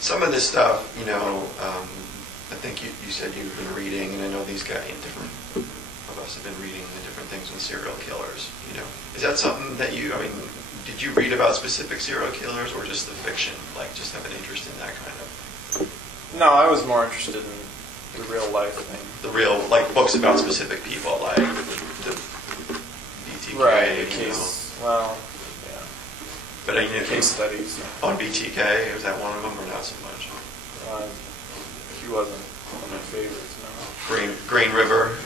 Some of this stuff, I think you said you've been reading, and I know these guys, different of us have been reading the different things on serial killers. Is that something that did you read about specific serial killers, or just the fiction? Like, just have an interest in that kind of? No, I was more interested in the real life thing. The real, like, books about specific people, like the BTK. Right. The case. Well, yeah. But Case studies. on BTK, was that one of them, or not so much? He wasn't one of my favorites. No. Green River.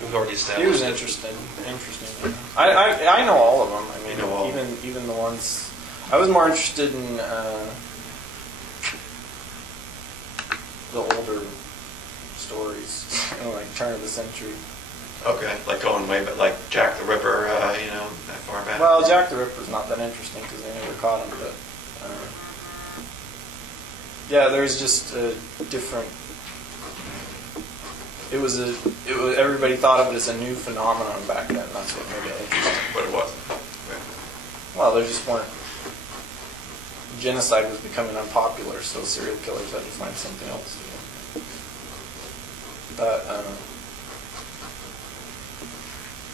We've already established He was it. interesting. I know all of them. I mean, You know all of even the ones. I was more interested in the older stories, like turn of the century. Okay, like going way, but like Jack the Ripper, that far back. Well, Jack the Ripper's not that interesting because they never caught him, but yeah, there's just a different. It was everybody thought of it as a new phenomenon back then. That's what made it interesting. But it wasn't. Well, there just weren't. Genocide was becoming unpopular, so serial killers had to find something else to do. But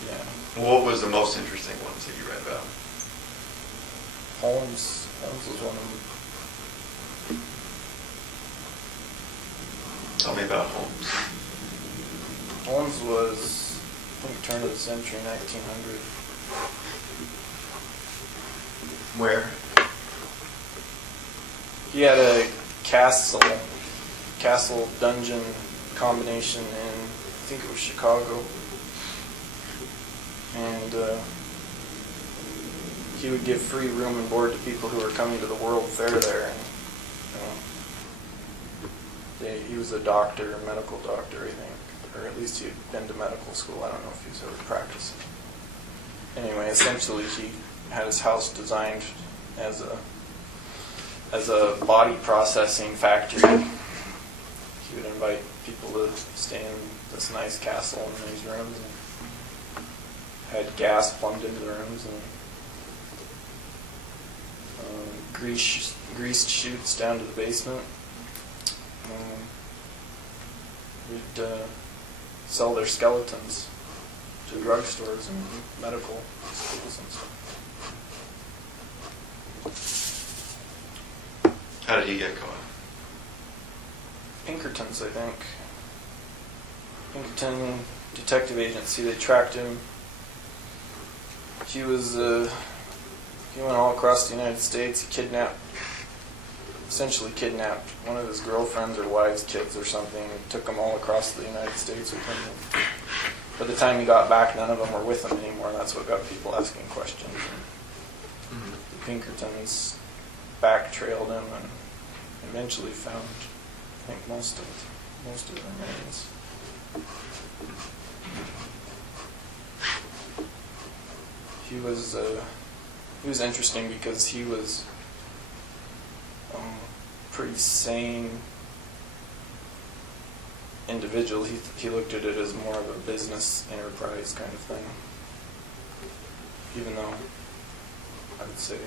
yeah, What was the most interesting ones that you read about? Holmes was one of them. Tell me about Holmes. Holmes was, I think, turn of the century, 1900. Where? He had a castle dungeon combination in, I think it was Chicago, and he would give free room and board to people who were coming to the World Fair there. And he was a doctor, a medical doctor, I think. or at least he'd been to medical school. I don't know if he was ever practicing. Anyway, essentially he had his house designed as a body processing factory. He would invite people to stay in this nice castle in these rooms, and had gas plumbed into the rooms, and greased chutes down to the basement. We'd sell their skeletons to drugstores and medical schools and stuff. How did he get caught? Pinkertons, I think. Pinkerton Detective Agency. They tracked him. He went all across the United States. He essentially kidnapped one of his girlfriends or wives' kids or something, and took them all across the United States with him. And by the time he got back, none of them were with him anymore, and that's what got people asking questions. And the Pinkertons back-trailed him and eventually found, I think, most of the remains. He was interesting because he was pretty sane individual. He looked at it as more of a business enterprise kind of thing, even though I would say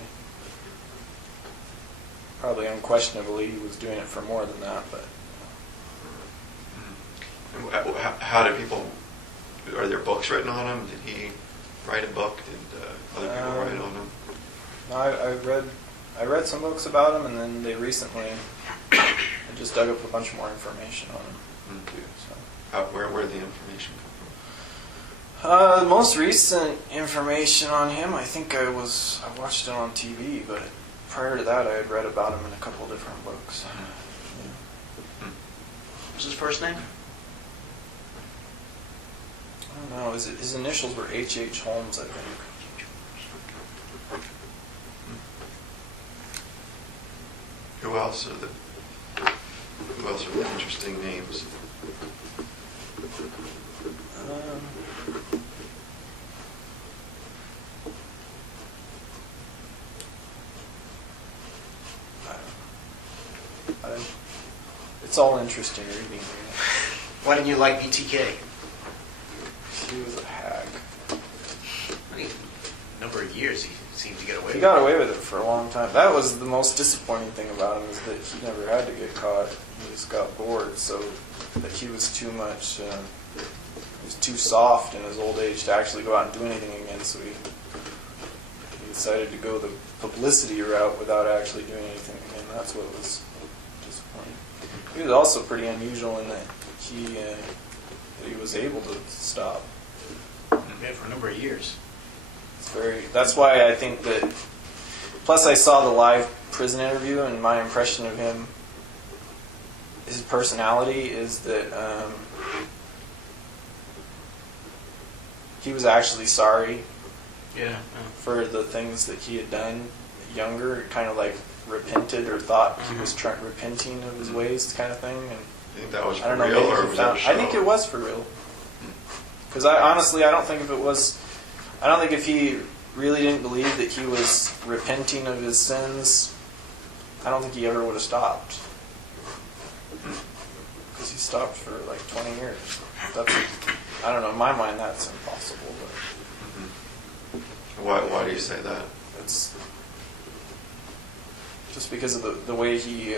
probably unquestionably he was doing it for more than that. But how did people? Are there books written on him? Did he write a book? Did other people write on him? No, I read some books about him, and then they recently I just dug up a bunch more information on him too. So. Where did the information come from? The most recent information on him, I think I watched it on TV, but prior to that I had read about him in a couple of different books. What's his first name? I don't know. His initials were H.H. Holmes, I think. Who else are the interesting names? It's all interesting reading. Why didn't you like BTK? He was a hag. I mean, a number of years he seemed to get away with He it. got away with it for a long time. That was the most disappointing thing about him, is that he never had to get caught. He just got bored, so that he was too much, he was too soft in his old age to actually go out and do anything again, so he decided to go the publicity route without actually doing anything again. That's what was disappointing. He was also pretty unusual in that he was able to stop. Yeah, for a number of years. That's why I think that, plus I saw the live prison interview, and my impression of him, his personality is that he was actually sorry for the things that he had done younger, kind of like repented or thought he was repenting of his ways kind of thing. And You think that was I for don't know, real, maybe or he was that a found, show? I think it was for real. Because honestly, I don't think if he really didn't believe that he was repenting of his sins, I don't think he ever would have stopped. Because he stopped for like 20 years. I don't know, in my mind that's impossible. But Why do you say that? it's just because of the way he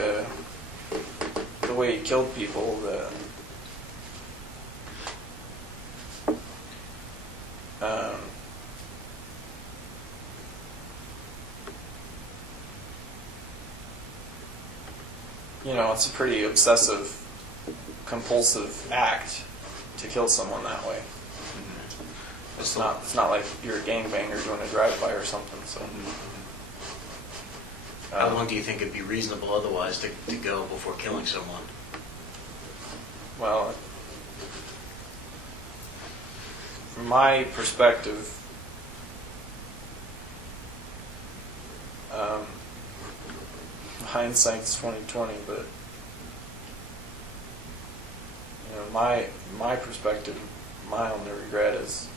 killed people. It's a pretty obsessive, compulsive act to kill someone that way. It's not like you're a gangbanger doing a drive-by or something. So. How long do you think it'd be reasonable otherwise to go before killing someone? Well, from my perspective, hindsight's 20/20, but my perspective, my only regret is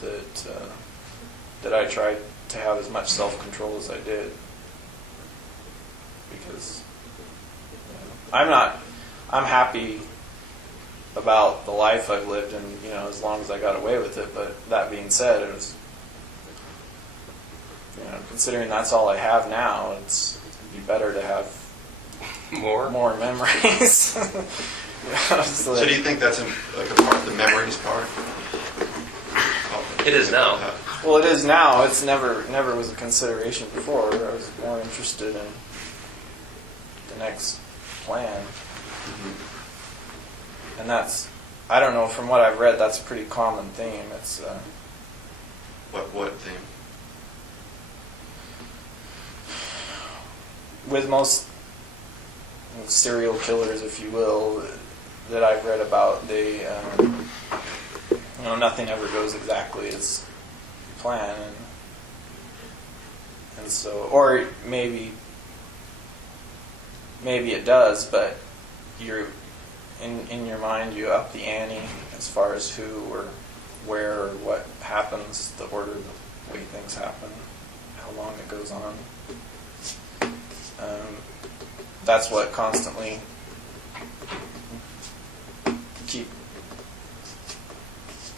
that I tried to have as much self-control as I did, because I'm happy about the life I've lived, and as long as I got away with it. But that being said, it was, considering that's all I have now, it'd be better to have more memories. So do you think that's like a part, the memories part? It is now. Well, it is now. It's never was a consideration before. I was more interested in the next plan. Mm-hmm. And that's, I don't know, from what I've read, that's a pretty common theme. It's What theme? With most serial killers, if you will, that I've read about, they, nothing ever goes exactly as planned, and so, or maybe it does, but you're in your mind, you up the ante as far as who or where or what happens, the order, the way things happen, how long it goes on. That's what constantly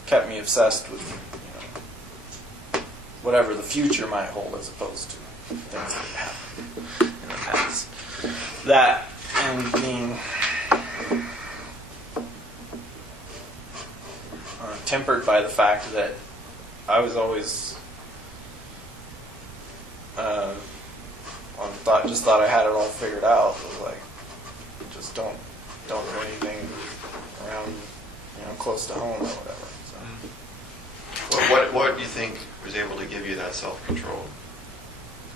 kept me obsessed with whatever the future might hold, as opposed to things that happened in the past. That, and being tempered by the fact that I was always thought I had it all figured out. It was like, just don't do anything around, close to home or whatever. So. What do you think was able to give you that self-control?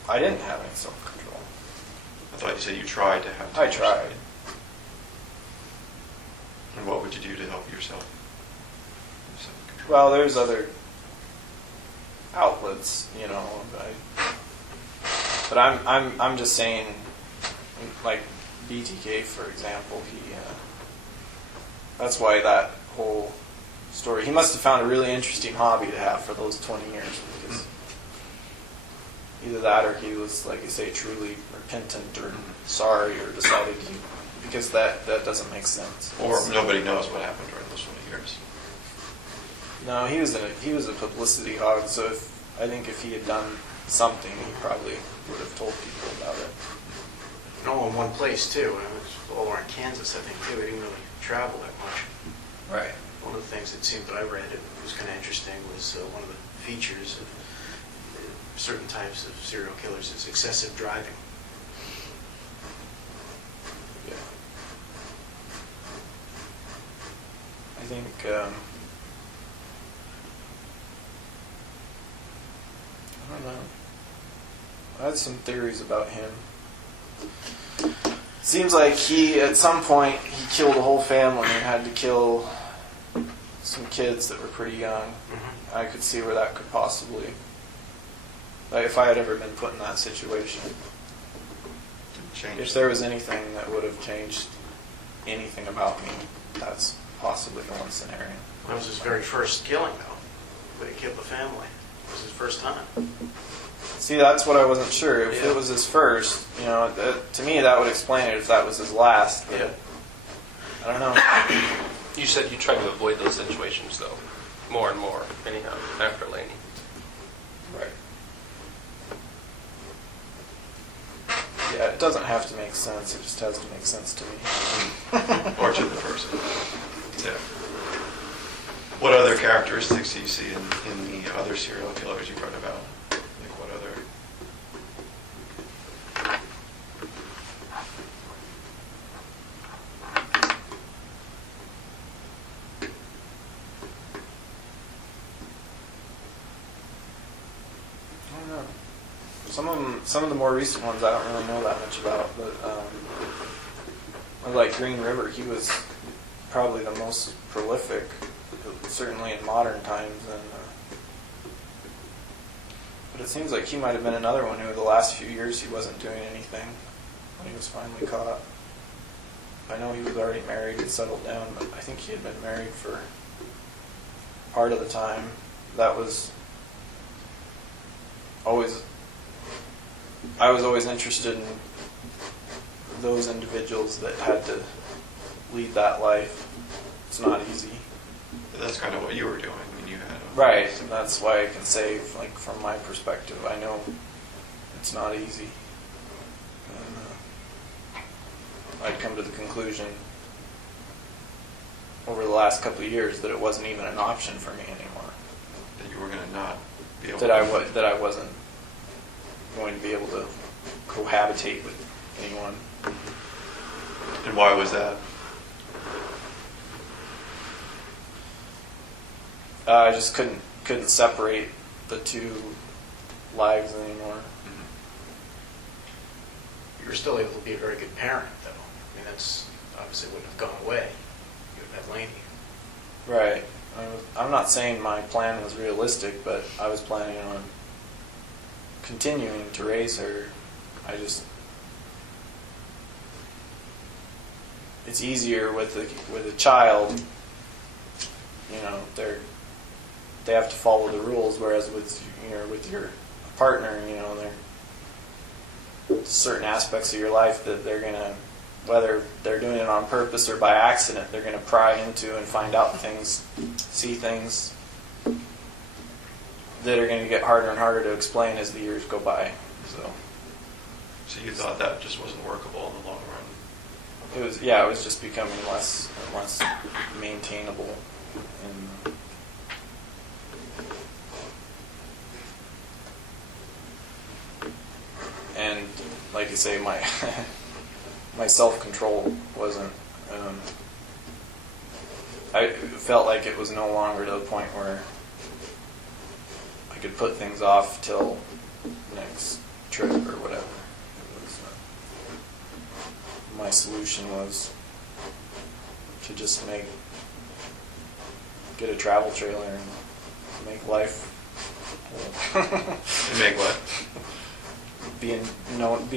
I didn't have any self-control. I thought you said you tried to have. I tried. And what would you do to help yourself? Well, there's other outlets, but I'm just saying, like BTK, for example, he that's why that whole story, he must have found a really interesting hobby to have for those 20 years, because either that or he was, like you say, truly repentant or sorry, or decided because that doesn't make sense. Or nobody knows what happened during those 20 years. No, he was a publicity hog, so I think if he had done something, he probably would have told people about it. And all in one place, too. It was all over in Kansas, I think, too. He didn't really travel that much. Right. One of the things that seemed that I read, it was kind of interesting, was one of the features of certain types of serial killers is excessive driving. Yeah. I think I don't know. I had some theories about him. Seems like at some point, he killed a whole family and had to kill some kids that were pretty young. Mm-hmm. I could see where that could possibly, like, if I had ever been put in that situation, if there was anything that would have changed anything about me, that's possibly one scenario. That was his very first killing, though. But he killed the family. It was his first time. See, that's what I wasn't sure. If it was his first, to me that would explain it if that was his last. But I don't know. You said you tried to avoid those situations, though, more and more, anyhow, after Laney. Right. Yeah, it doesn't have to make sense. It just has to make sense to me. Or to the person. Yeah. What other characteristics do you see in the other serial killers you've read about? Like what other? I don't know. Some of the more recent ones I don't really know that much about, but like Green River, he was probably the most prolific, certainly in modern times, and but it seems like he might have been another one who the last few years he wasn't doing anything when he was finally caught. I know he was already married and settled down, but I think he had been married for part of the time. That was always, I was always interested in those individuals that had to lead that life. It's not easy. That's kind of what you were doing when you had a... Right, and that's why I can say, like, from my perspective, I know it's not easy. And I'd come to the conclusion over the last couple of years that it wasn't even an option for me anymore. That you were going to not be able That to... I wasn't going to be able to cohabitate with anyone. And why was that? I just couldn't separate the two lives anymore. You were still able to be a very good parent, though. I mean, that's obviously wouldn't have gone away. You would have had Lainey. Right. I'm not saying my plan was realistic, but I was planning on continuing to raise her. It's easier with a child. You know, they have to follow the rules, whereas with your partner, you know, there's certain aspects of your life that they're gonna, whether they're doing it on purpose or by accident, they're gonna pry into and find out things, see things that are gonna get harder and harder to explain as the years go by. So you thought that just wasn't workable in the long run? It was just becoming less and less maintainable. And like I say, my my self-control wasn't. I felt like it was no longer to the point where I could put things off till next trip or whatever. It was, my solution was to just get a travel trailer and make life. And make what? Be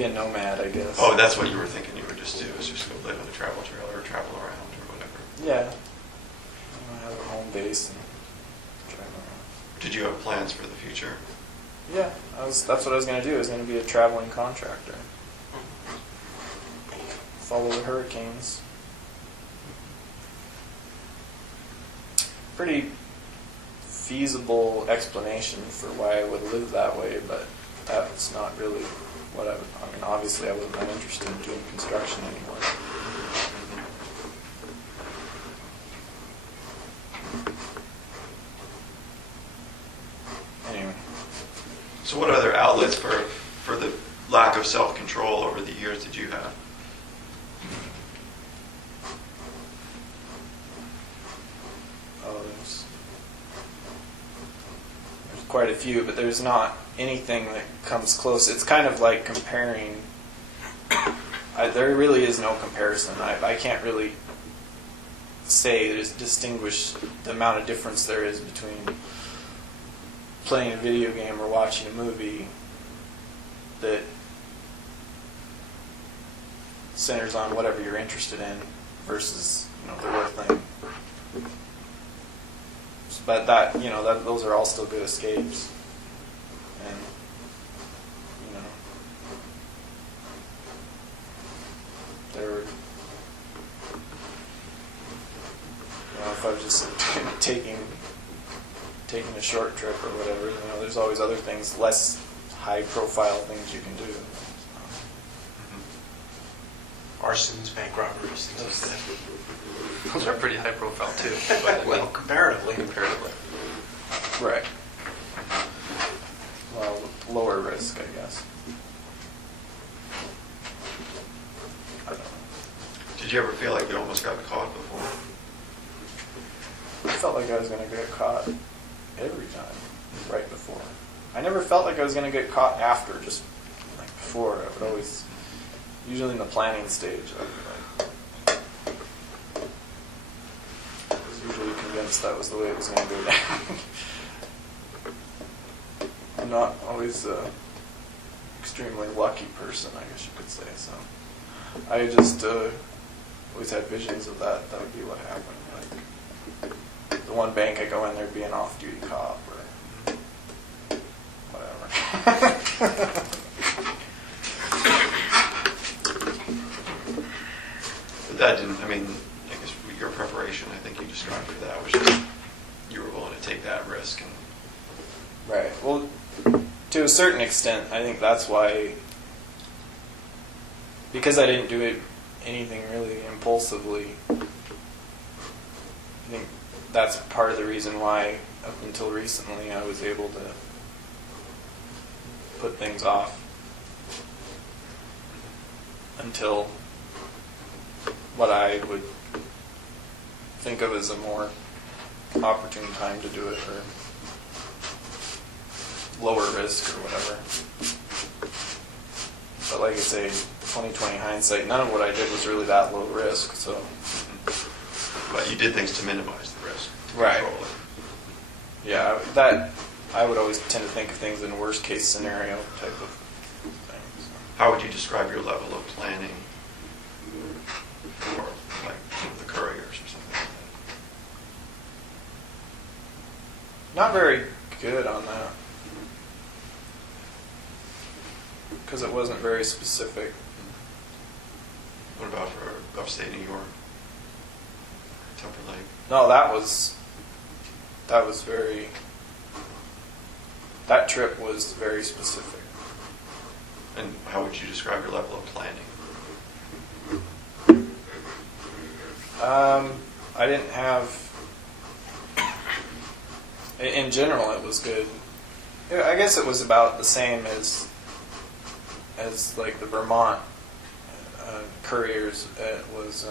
a nomad, I guess. Oh, that's what you were thinking you would just do, is just go live in a travel trailer or travel around or whatever. Yeah. I have a home base and drive around. Did you have plans for the future? Yeah, that's what I was going to do. I was going to be a traveling contractor. Follow the hurricanes. Pretty feasible explanation for why I would live that way, but that's not really what I mean, obviously I wasn't that interested in doing construction anymore. Anyway. So what other outlets for the lack of self-control over the years did you have? Oh, there's quite a few, but there's not anything that comes close. It's kind of like comparing. There really is no comparison. I can't really distinguish the amount of difference there is between playing a video game or watching a movie that centers on whatever you're interested in versus, the real thing. But those are all still good escapes. And, they're, if I was just taking a short trip or whatever, there's always other things, less high-profile things you can do. Arsons, bank robberies, things like that. Those are pretty high profile too. Well, comparatively. Right. Well, lower risk, I guess. I don't know. Did you ever feel like you almost got caught before? I felt like I was going to get caught every time, right before. I never felt like I was going to get caught after, just like before. I would always, usually in the planning stage, I was usually convinced that was the way it was going to go down. I'm not always an extremely lucky person, I guess you could say. So I just always had visions of that. That would be what happened. Like the one bank I go in, there'd be an off-duty cop or whatever. But that didn't, I mean, I guess your preparation, I think you described for that was just, you were willing to take that risk. And Right. Well, to a certain extent, I think that's why, because I didn't do it anything really impulsively, I think that's part of the reason why, up until recently, I was able to put things off until what I would think of as a more opportune time to do it, or lower risk or whatever. But like I say, 20/20 hindsight, none of what I did was really that low risk, so. but you did things to minimize the risk. To Right. control it. Yeah, that, I would always tend to think of things in worst case scenario type of things. How would you describe your level of planning for, like, the couriers or something like that? Not very good on that. Because it wasn't very specific. What about for upstate New York? Tupper Lake? No, that was very, that trip was very specific. And how would you describe your level of planning? I didn't have, in general it was good. Yeah, I guess it was about the same as like the Vermont couriers. It was,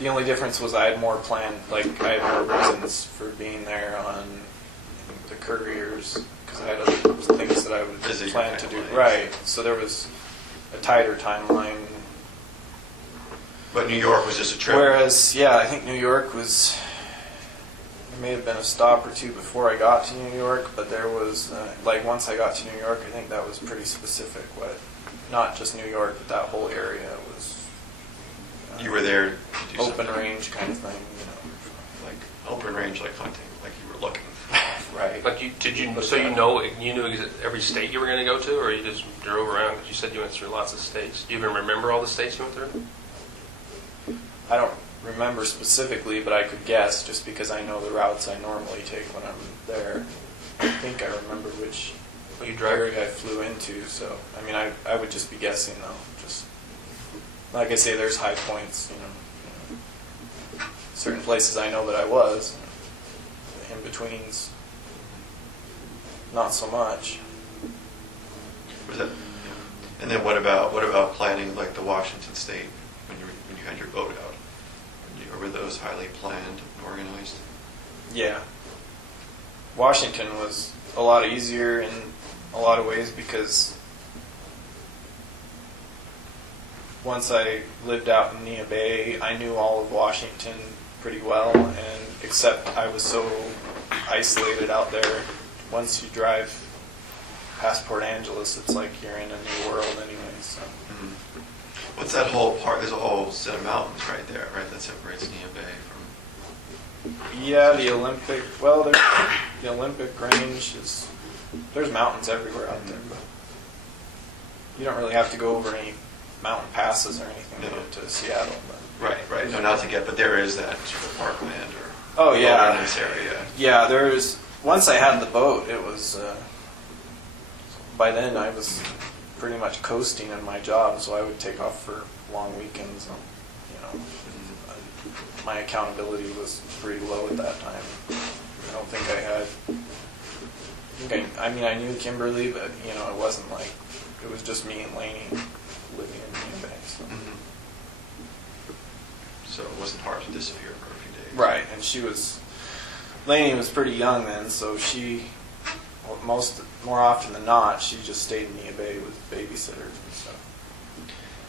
the only difference was I had more planned, like I had more reasons for being there on the couriers, because I had other things that I would Busy plan to do. timelines. Right, so there was a tighter timeline. But New York was just a trip. Whereas, yeah, I think New York was, there may have been a stop or two before I got to New York, but there was, like once I got to New York, I think that was pretty specific. What, not just New York, but that whole area was You were there to do open something. range kind of thing, Like open range, like hunting, like you were looking. Right. Like you knew every state you were going to go to, or you just drove around? Because you said you went through lots of states. Do you even remember all the states you went through? I don't remember specifically, but I could guess just because I know the routes I normally take when I'm there. I think I remember which Well, you drive. area I flew into, so I mean, I would just be guessing though. Just like I say, there's high points, certain places I know that I was. In betweens, not so much. Was that? And then what about planning like the Washington State when you had your boat out? Were those highly planned and organized? Yeah. Washington was a lot easier in a lot of ways because once I lived out in Neah Bay, I knew all of Washington pretty well, and except I was so isolated out there. Once you drive past Port Angeles, it's like you're in a new world anyway. So. Mm-hmm. What's that whole part? There's a whole set of mountains right there, right? That separates Neah Bay from. Yeah, the Olympic. Well, the Olympic range is. There's mountains everywhere out there, but you don't really have to go over any mountain passes or anything to get to Seattle. But. Right. No, not to get, but there is that sort of parkland or Oh yeah, wilderness area. yeah. There's once I had the boat, it was. By then, I was pretty much coasting in my job, so I would take off for long weekends. And, my accountability was pretty low at that time. I don't think I had. I mean, I knew Kimberly, but it wasn't like it was just me and Lainey living in Neah Bay. So. Mm-hmm. So it wasn't hard to disappear for a few days. Right, and Lainey was pretty young then, so more often than not, she just stayed in Neah Bay with babysitters and stuff.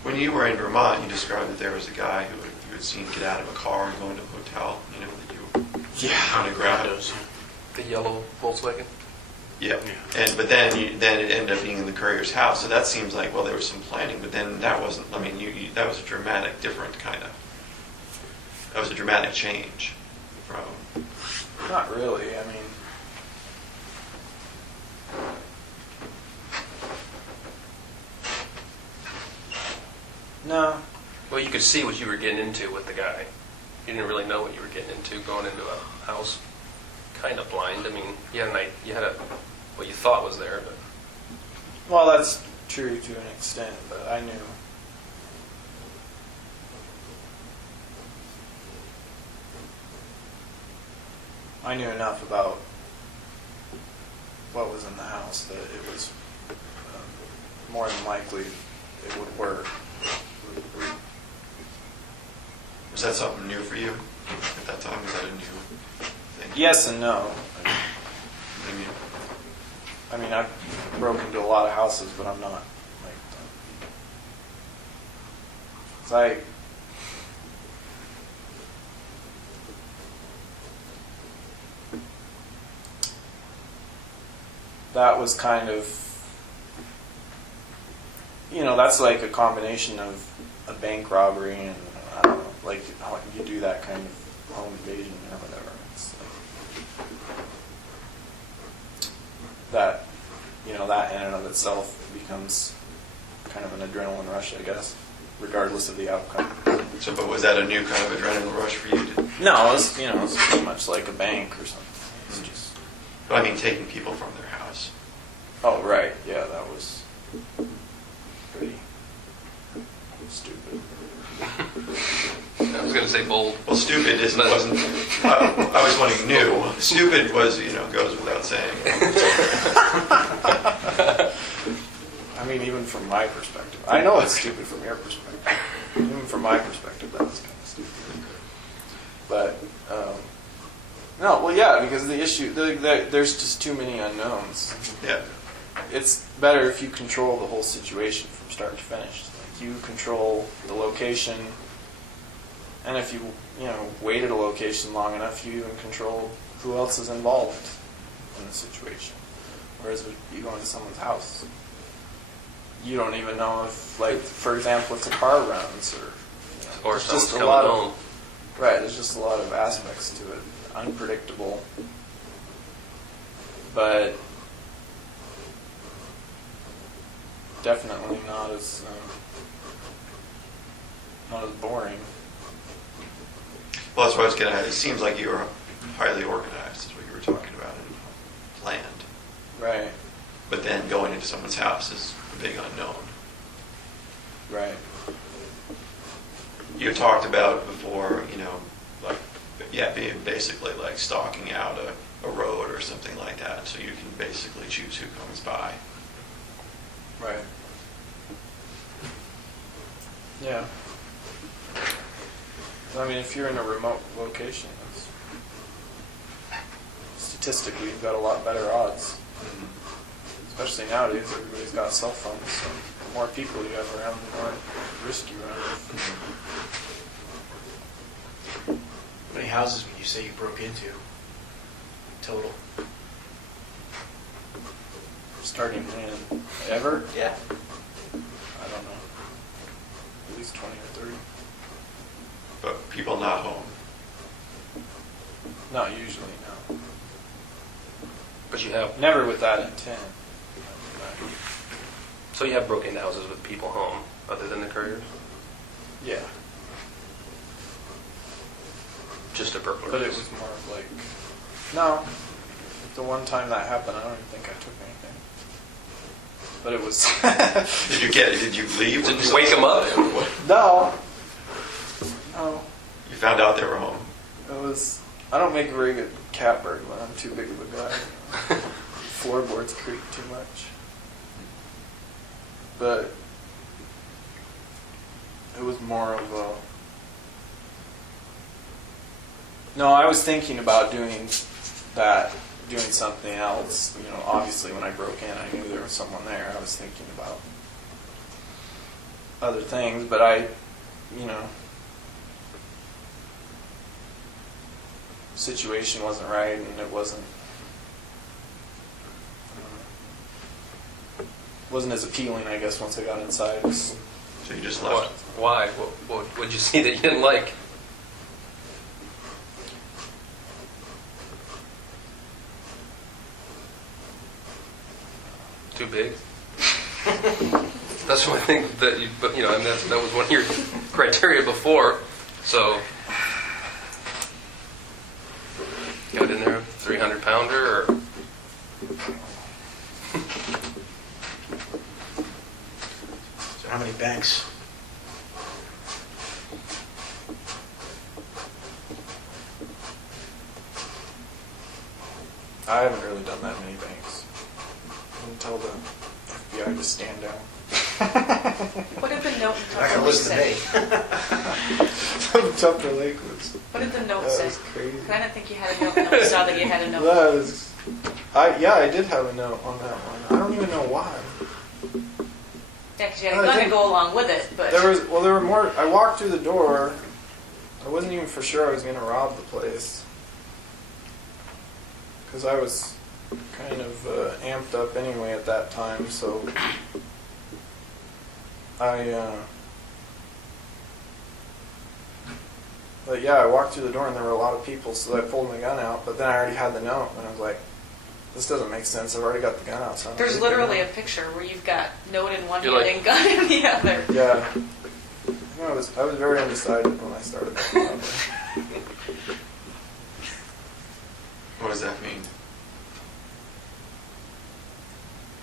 When you were in Vermont, you described that there was a guy who you had seen get out of a car and go into a hotel, that you Yeah. kind of grabbed. Those, The yellow Volkswagen. Yeah, but then it ended up being in the courier's house, so that seems like, well, there was some planning, but then that wasn't, I mean, that was a dramatic, different kind of, that was a dramatic change from, Not really. I mean, no. Well, you could see what you were getting into with the guy. You didn't really know what you were getting into going into a house kind of blind. I mean, you had what you thought was there, but Well, that's true to an extent, but I knew enough about what was in the house that it was more than likely it would work. was that something new for you at that time? Was that a new thing? Yes and no. I mean, I've broken into a lot of houses, but I'm not like. 'Cause that was kind of, that's like a combination of a bank robbery and, I don't know, like how you do that kind of home invasion or whatever. It's like that, that in and of itself becomes kind of an adrenaline rush, I guess, regardless of the outcome. So, but was that a new kind of adrenaline rush for you? No, it's pretty much like a bank or something. It's just. I mean, taking people from their house. Oh, right. Yeah, that was pretty stupid. I was going to say bold. Well, stupid wasn't. I was wanting new. Stupid was, goes without saying. I mean, even from my perspective, I know it's stupid from your perspective. Even from my perspective, that was kind of stupid. But no, well, yeah, because the issue there's just too many unknowns. Yeah. It's better if you control the whole situation from start to finish. Like you control the location, and if you wait at a location long enough, you even control who else is involved in the situation. Whereas if you go into someone's house, you don't even know if, like, for example, if the car runs Or there's someone's just a coming lot home. of right. There's just a lot of aspects to it, unpredictable, but definitely not as boring. Well, that's what I was getting at. It seems like you were highly organized, is what you were talking about, and planned. Right. But then going into someone's house is a big unknown. Right. You talked about before, being basically like stalking out a road or something like that, so you can basically choose who comes by. Right. Yeah. I mean, if you're in a remote location, statistically, you've got a lot better odds. Especially nowadays, everybody's got cell phones, so the more people you have around, the more risk you run. How many houses would you say you broke into total? Starting when? Ever? Yeah. I don't know. At least 20 or 30. But people not home. Not usually, no. But you have, Never with that intent. so you have broken into houses with people home, other than the couriers? Yeah. Just a burglary. But it was more of like, no. The one time that happened, I don't even think I took anything. But it was. Did you leave? Did you wake them up? No. No. You found out they were home. It was. I don't make a very good cat burglar. I'm too big of a guy. Floorboards creak too much. But it was more of a. No, I was thinking about doing something else. Obviously when I broke in, I knew there was someone there. I was thinking about other things, but situation wasn't right, and it wasn't wasn't as appealing, I guess, once I got inside. It's- So you just What? left. Why? What'd you see that you didn't like? Too big? That's what I think that you, but, you know, and that was one of your criteria before. So, got in there, 300-pounder, or So how many banks? I haven't really done that many banks. Until the FBI to stand down. What did the note in You're not Tupper gonna listen to say? me. Tupper Lake was. What did the note That say? was crazy. I didn't think you had a note. No, I saw that you had a note. That was. I did have a note on that one. I don't even know why. Yeah, because you had a gun to go along with it, but There were more. I walked through the door. I wasn't even for sure I was going to rob the place. Because I was kind of amped up anyway at that time, so but yeah, I walked through the door and there were a lot of people, so I pulled my gun out, but then I already had the note, and I was like, this doesn't make sense, I've already got the gun out. So I'm there's gonna take the literally a gun. picture where you've got note in one You're hand like- and gun in the other. Yeah. I was very undecided when I started that robbery. What does that mean?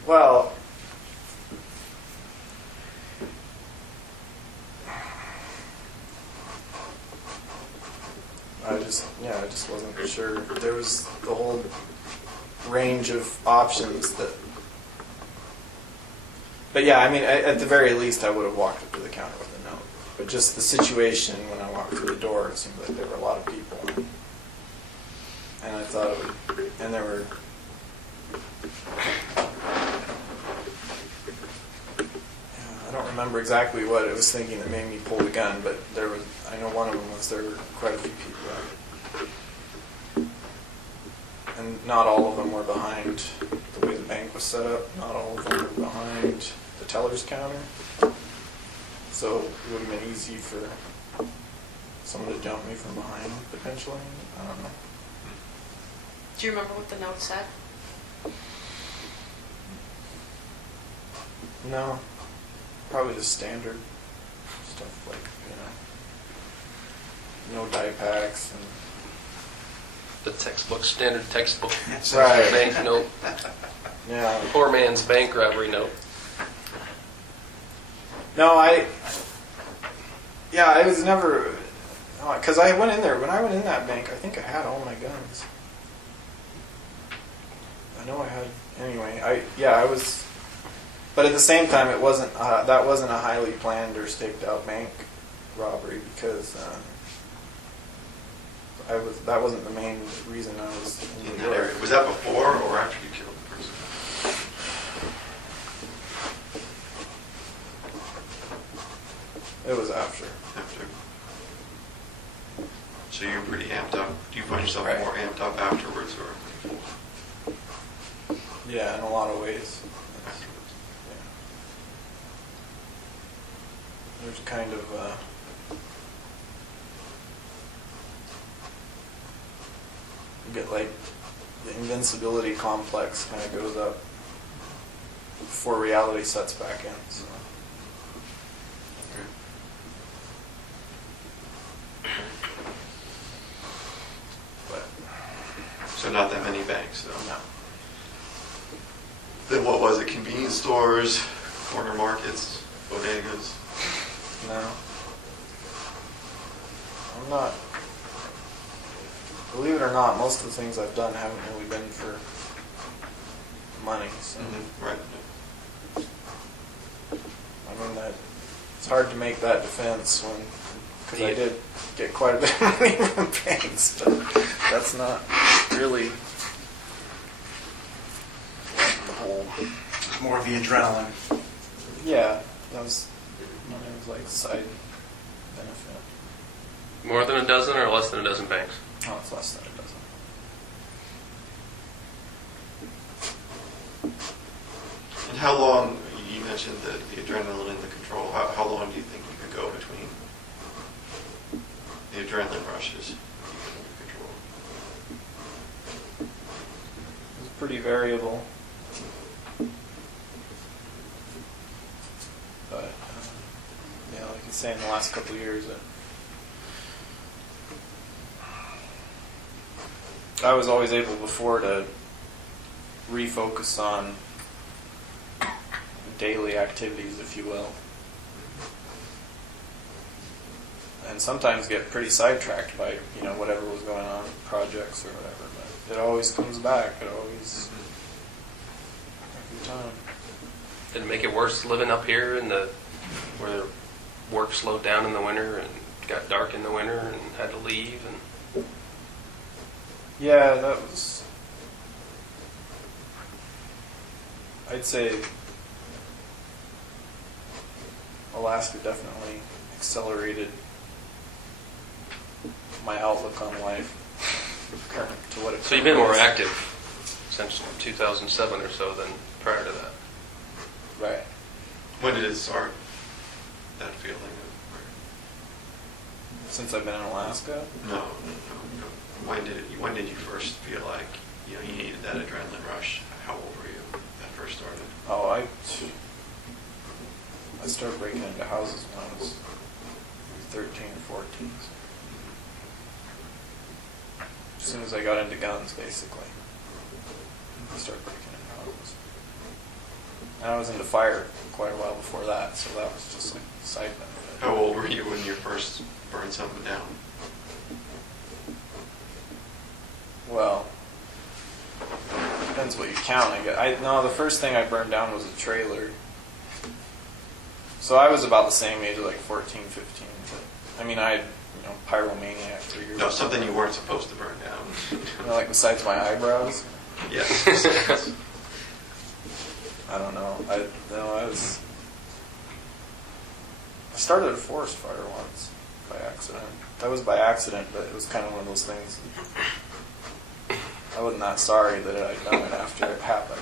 Well, I just wasn't sure. There was the whole range of options that. But yeah, I mean, at the very least, I would have walked up to the counter with a note. But just the situation when I walked through the door, it seemed like there were a lot of people, and I thought it would, and there were. I don't remember exactly what it was thinking that made me pull the gun, but there was. I know one of them was there were quite a few people out, and not all of them were behind the way the bank was set up. Not all of them were behind the teller's counter, so it would have been easy for someone to jump me from behind potentially. I don't know. Do you remember what the note said? No, probably just standard stuff like, no die packs and the textbook, standard textbook Right. bank note, yeah. poor man's bank robbery note. No, I was never, because I went in there, when I went in that bank, I think I had all my guns. I know I had, anyway, I was, but at the same time, it wasn't, that wasn't a highly planned or staked out bank robbery because that wasn't the main reason I was in In the that door. area. Was that before or after you killed the person? It was after. After. So you're pretty amped up. Do you find yourself Right. more amped up afterwards or before? Yeah, in a lot of ways. Yeah. There's kind of you get like the invincibility complex kind of goes up before reality sets back in. So. But So not that many banks, though. no. Then what was it? Convenience stores, corner markets, bodegas? No. I'm not. Believe it or not, most of the things I've done haven't really been for money. So, Right. I mean, it's hard to make that defense because I did get quite a bit of money from banks, but that's not really the whole. It's more of the adrenaline. Yeah, that was like side benefit. More than a dozen or less than a dozen banks? Oh, it's less than a dozen. And how long, mentioned the adrenaline and the control. How long do you think you could go between the adrenaline rushes and the control? It's pretty variable. But, yeah, like you say, in the last couple of years, I was always able before to refocus on daily activities, if you will. And sometimes get pretty sidetracked by, whatever was going on, projects or whatever. But it always comes back. It always, every time. Did it make it worse living up here where work slowed down in the winter and got dark in the winter and had to leave? And Yeah, that was, I'd say Alaska definitely accelerated my outlook on life current to what it so you've been more active since 2007 or so than prior to that. Right. When did it start, that feeling of Since I've been in Alaska? no. When did you first feel like you needed that adrenaline rush? How old were you when that first started? Oh, I started breaking into houses when I was 13 or 14. As soon as I got into guns, basically, I started breaking into houses. And I was into fire quite a while before that, so that was just like a side benefit. How old were you when you first burned something down? Well, depends what you count. No, the first thing I burned down was a trailer. So I was about the same age, like 14, 15. But, I mean, I had, pyromaniac for years. No, something you weren't supposed to burn down. Like besides my eyebrows. Yes. I don't know. I started a forest fire once by accident. That was by accident, but it was kind of one of those things. I wasn't that sorry that I'd done it after it happened,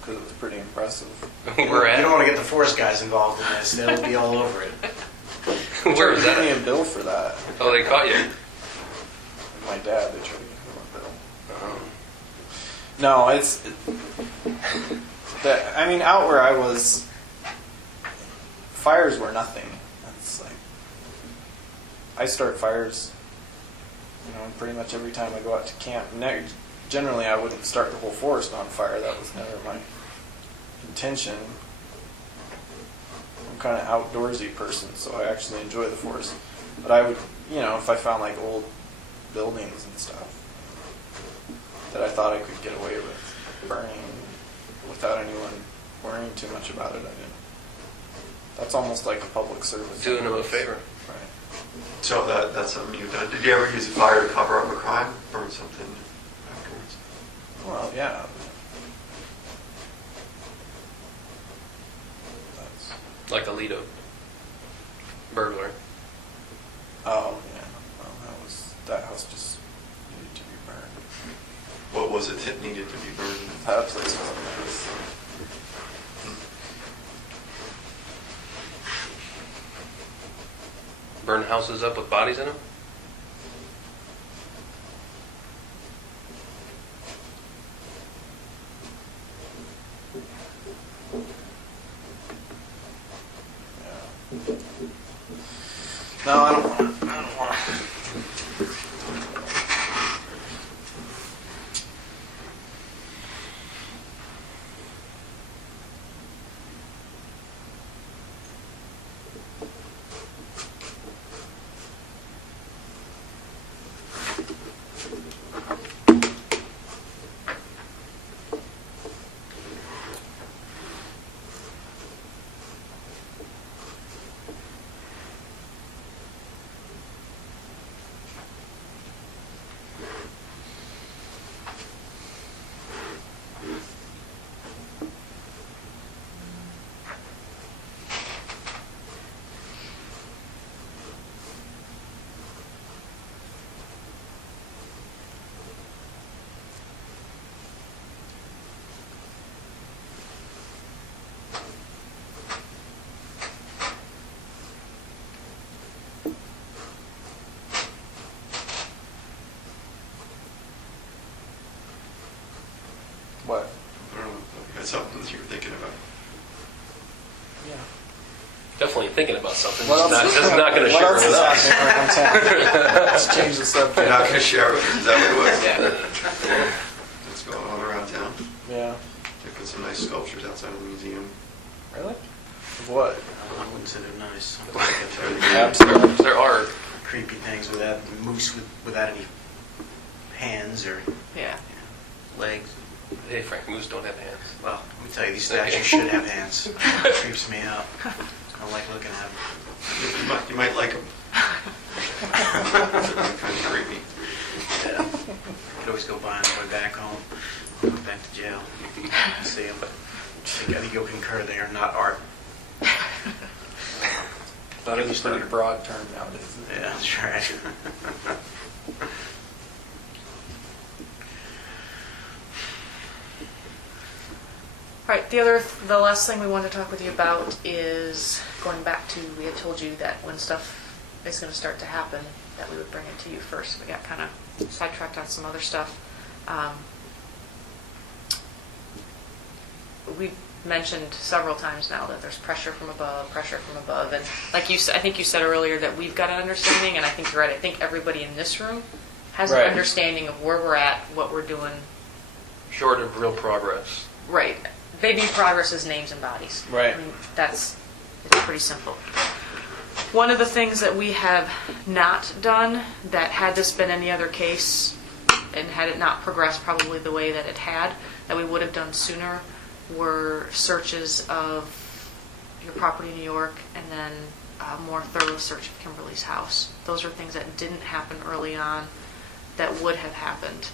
because it was pretty impressive. Where at? You don't want to get the forest guys involved in this. They'll be all over it. Where was They gave me that? a bill for that. Oh, they caught you. My dad, they tried to give him a bill. No, out where I was, fires were nothing. It's like, I start fires, pretty much every time I go out to camp. Generally, I wouldn't start the whole forest on fire. That was never my intention. I'm kind of outdoorsy person, so I actually enjoy the forest. But I would, if I found like old buildings and stuff that I thought I could get away with burning without anyone worrying too much about it, I didn't. That's almost like a public service. Doing them a favor. Right. So that's something you've done. Did you ever use a fire to cover up a crime? Burn something afterwards? Well, yeah. That's, Like Alito. Burglary. oh, yeah. Well, that house just needed to be burned. What was it that needed to be burned? That place was a mess. Burn houses up with bodies in them? Yeah. No, I don't want to. definitely thinking about something. What Just else? not going to What share else it is with us. happening in our hometown? Let's change the subject. You're not going to share it with us, is that what it was? Yeah. What's going on around town? Yeah. They put some nice sculptures outside of the museum. Really? Of what? I wouldn't say they're nice. Abstract. There are. Creepy things with that moose without any hands or Yeah. legs. Hey, Frank, moose don't have hands. Well, let me tell you, these statues should have hands. It creeps me out. I don't like looking at them. You might like them. Kind of creepy. Yeah. Could always go by on the way back home, on the way back to jail. See them. I think you'll concur they are not art. That is a pretty broad term nowadays. Yeah, that's right. All right, the last thing we wanted to talk with you about is going back to, we had told you that when stuff is going to start to happen, that we would bring it to you first. We got kind of sidetracked on some other stuff. We've mentioned several times now that there's pressure from above, and like you said, I think you said earlier that we've got an understanding, and I think you're right. I think everybody in this room has Right. an understanding of where we're at, what we're doing. Short of real progress. Right. They view progress as names and bodies. Right. I mean, it's pretty simple. One of the things that we have not done, that had this been any other case, and had it not progressed probably the way that it had, that we would have done sooner, were searches of your property in New York, and then a more thorough search of Kimberly's house. Those are things that didn't happen early on that would have happened.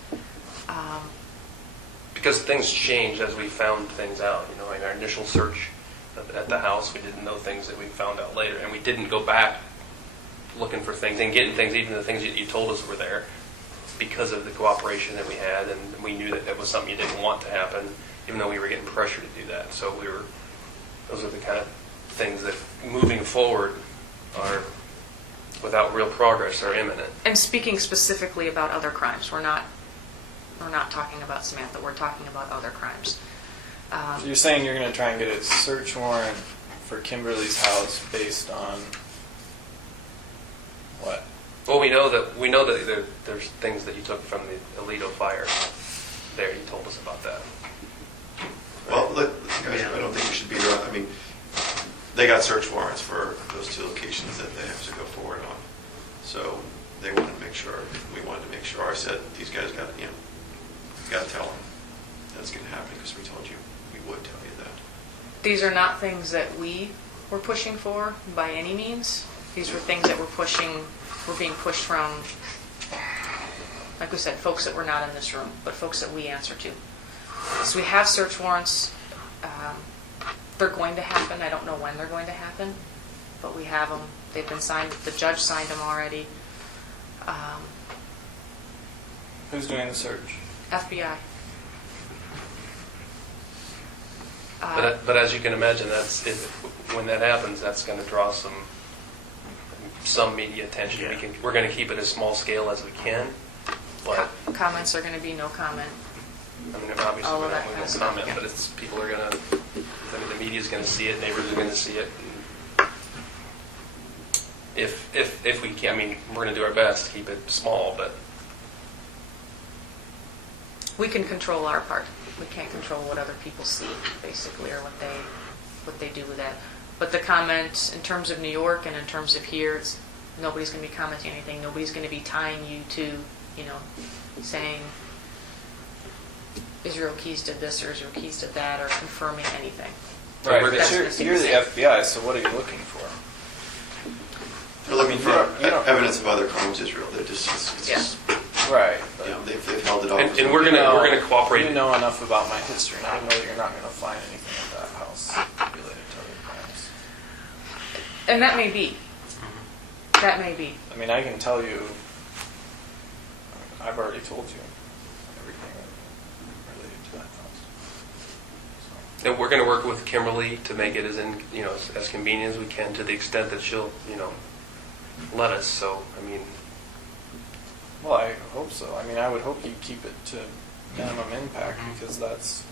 Because things changed as we found things out. You know, in our initial search at the house, we didn't know things that we found out later, and we didn't go back looking for things and getting things, even the things that you told us were there, because of the cooperation that we had, and we knew that that was something you didn't want to happen, even though we were getting pressure to do that. So those are the kind of things that, moving forward, are, without real progress, are imminent. And speaking specifically about other crimes, we're not talking about Samantha, we're talking about other crimes. So you're saying you're going to try and get a search warrant for Kimberly's house based on what? Well, we know that there's things that you took from the Alito fire. There, you told us about that. Well, guys, I don't think we should beat her up. I mean, they got search warrants for those two locations that they have to go forward on. So they wanted to make sure, we wanted to make sure. I said, these guys got to tell them that's going to happen, because we told you we would tell you that. These are not things that we were pushing for by any means. These were things that were being pushed from, like we said, folks that were not in this room, but folks that we answer to. So we have search warrants. They're going to happen. I don't know when they're going to happen, but we have them. They've been signed. The judge signed them already. Who's doing the search? FBI. But as you can imagine, when that happens, that's going to draw some media attention. Yeah. We're going to keep it as small scale as we can, but Comments are going to be no comment. I mean, obviously All we're of not that going kind of to stuff, comment. yeah. But people are going to. I mean, the media's going to see it. Neighbors are going to see it. If we can, I mean, we're going to do our best to keep it small, but We can control our part. We can't control what other people see, basically, or what they do with that. But the comment in terms of New York and in terms of here, nobody's going to be commenting anything. Nobody's going to be tying you to, saying Israel Keys did this or Israel Keys did that, or confirming anything. Right, We're but gonna- you're the FBI, so what are you looking for? They're looking for You don't- evidence of other crimes, Israel. They're just, Right. they've held it off. and we're going to cooperate. You know enough about my history, and I know that you're not going to find anything at that house related to other crimes. And that may be. That may be. I mean, I can tell you, I've already told you everything related to that house. And we're going to work with Kimberly to make it as convenient as we can, to the extent that she'll let us. So I mean, Well, I hope so. I mean, I would hope you keep it to minimum impact, because that's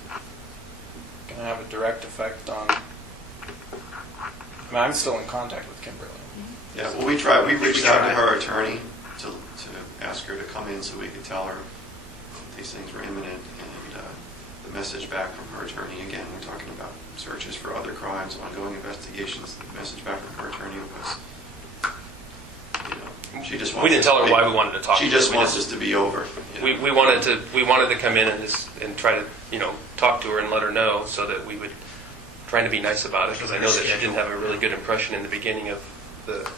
going to have a direct effect on. I mean, I'm still in contact with Kimberly. Yeah, well, we reached out to her attorney to ask her to come in so we could tell her these things were imminent, and the message back from her attorney, again, we're talking about searches for other crimes, ongoing investigations, the message back from her attorney was, she just wants We didn't tell her why we wanted to talk to her. She just wants this to be over. We wanted to come in and try to talk to her and let her know, so that we would trying to be nice about it, because I know that she didn't have a really good impression in the beginning of the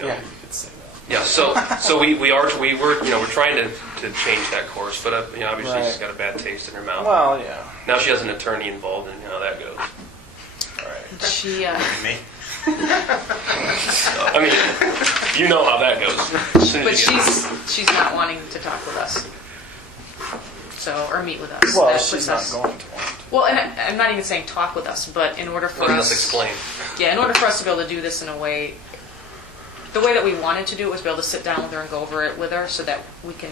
Yeah, you could say that. Yeah, so we're trying to change that course, but obviously Right. she's got a bad taste in her mouth. Well, yeah. Now she has an attorney involved, and you know how that goes. All right. She, Me? I mean, you know how that goes. As soon but as you get- she's not wanting to talk with us. So, or meet with us. Well, That she's puts not us- going to want to. Well, and I'm not even saying talk with us, but in order for Letting us us explain. Yeah, in order for us to be able to do this in a way, the way that we wanted to do it was be able to sit down with her and go over it with her so that we can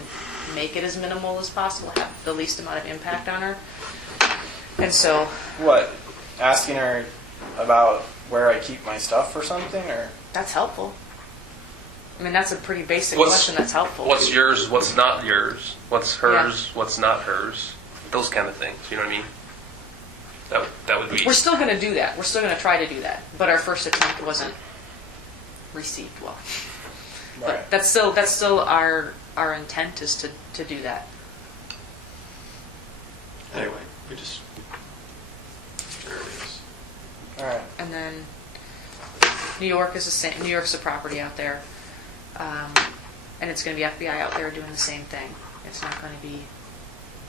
make it as minimal as possible, have the least amount of impact on her. And so, What? Asking her about where I keep my stuff or something, or? that's helpful. I mean, that's a pretty basic What's- question that's helpful. What's yours? What's not yours? What's hers? What's not hers? Those kind of things. You know what I mean? That would be. We're still going to do that. We're still going to try to do that. But our first attempt wasn't received well. Right. But that's still our intent is to do that. Anyway, we just, there it is. All right. And then New York is the same. New York's a property out there, and it's going to be FBI out there doing the same thing. It's not going to be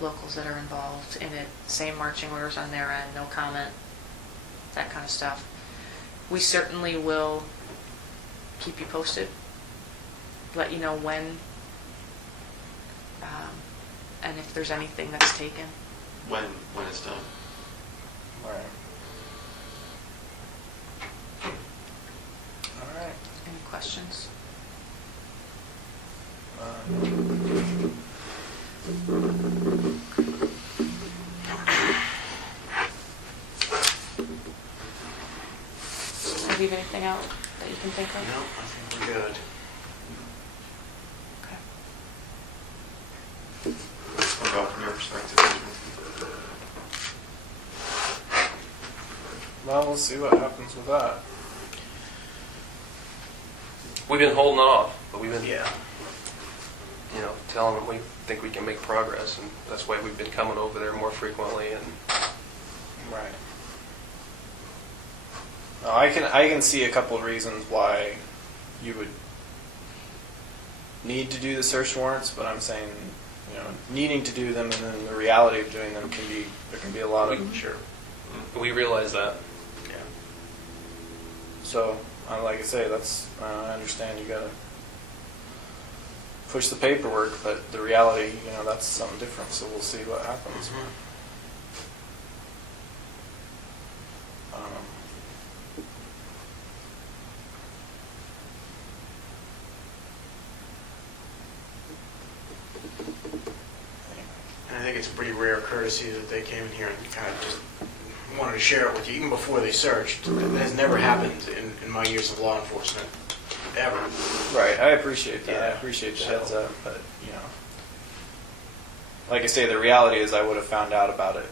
locals that are involved in it. Same marching orders on their end, no comment, that kind of stuff. We certainly will keep you posted, let you know when, and if there's anything that's taken. When it's done. All right. All right. Any questions? Have you anything out that you can think of? No, I think we're good. Okay. What about from your perspective? Well, we'll see what happens with that. We've been holding off, but we've been Yeah. telling them we think we can make progress, and that's why we've been coming over there more frequently. And Right. No, I can see a couple of reasons why you would need to do the search warrants, but I'm saying, needing to do them and then the reality of doing them there can be a lot of. sure, we realize that. Yeah. So, like I say, I understand you gotta push the paperwork, but the reality, that's something different. So we'll see what happens. And I think it's a pretty rare courtesy that they came in here and kind of just wanted to share it with you, even before they searched. It has never happened in my years of law enforcement, ever. Right, I appreciate that. I Yeah. appreciate the So- heads up, but like I say, the reality is I would have found out about it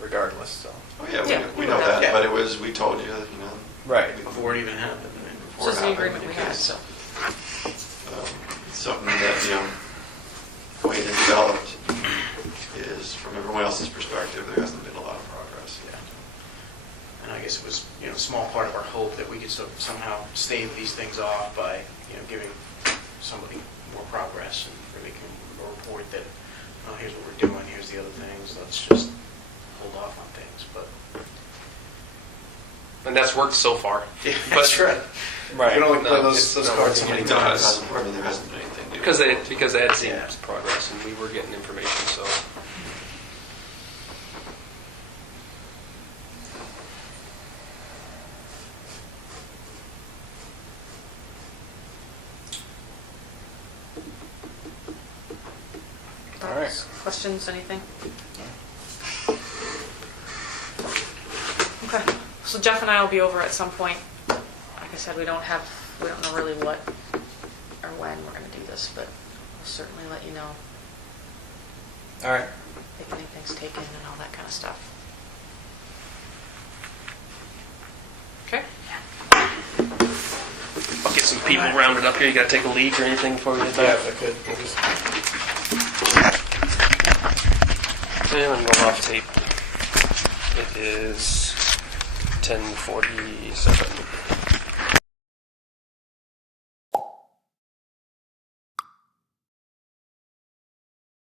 regardless. So. Oh, yeah, Yeah, we know that, yeah. but we told you, Right. Before it even happened. before This is it the happened, agreement we had, because, so. It's something that, the way it developed is, from everyone else's perspective, there hasn't been a lot of progress. Yeah. And I guess it was, a small part of our hope that we could somehow stave these things off by, giving somebody more progress and really can report that, oh, here's what we're doing, here's the other things, let's just hold off on things, but. And that's worked so far. Yeah, But- that's right. Right. You can only play No, those it's- no, cards so it's- many No, it times. hasn't, there hasn't been anything. new. Because they had seen Yeah. progress, and we were getting information, so. All right. Thoughts, questions, anything? Okay, so Jeff and I will be over at some point like I said, we don't know really what or when we're going to do this, but we'll certainly let you know All right. if anything's taken and all that kind of stuff. Okay? I'll get some people rounded up here. You got to take a lead or anything before we get Yeah, back? if I could. Just- And I'm going off tape. It is 10:47.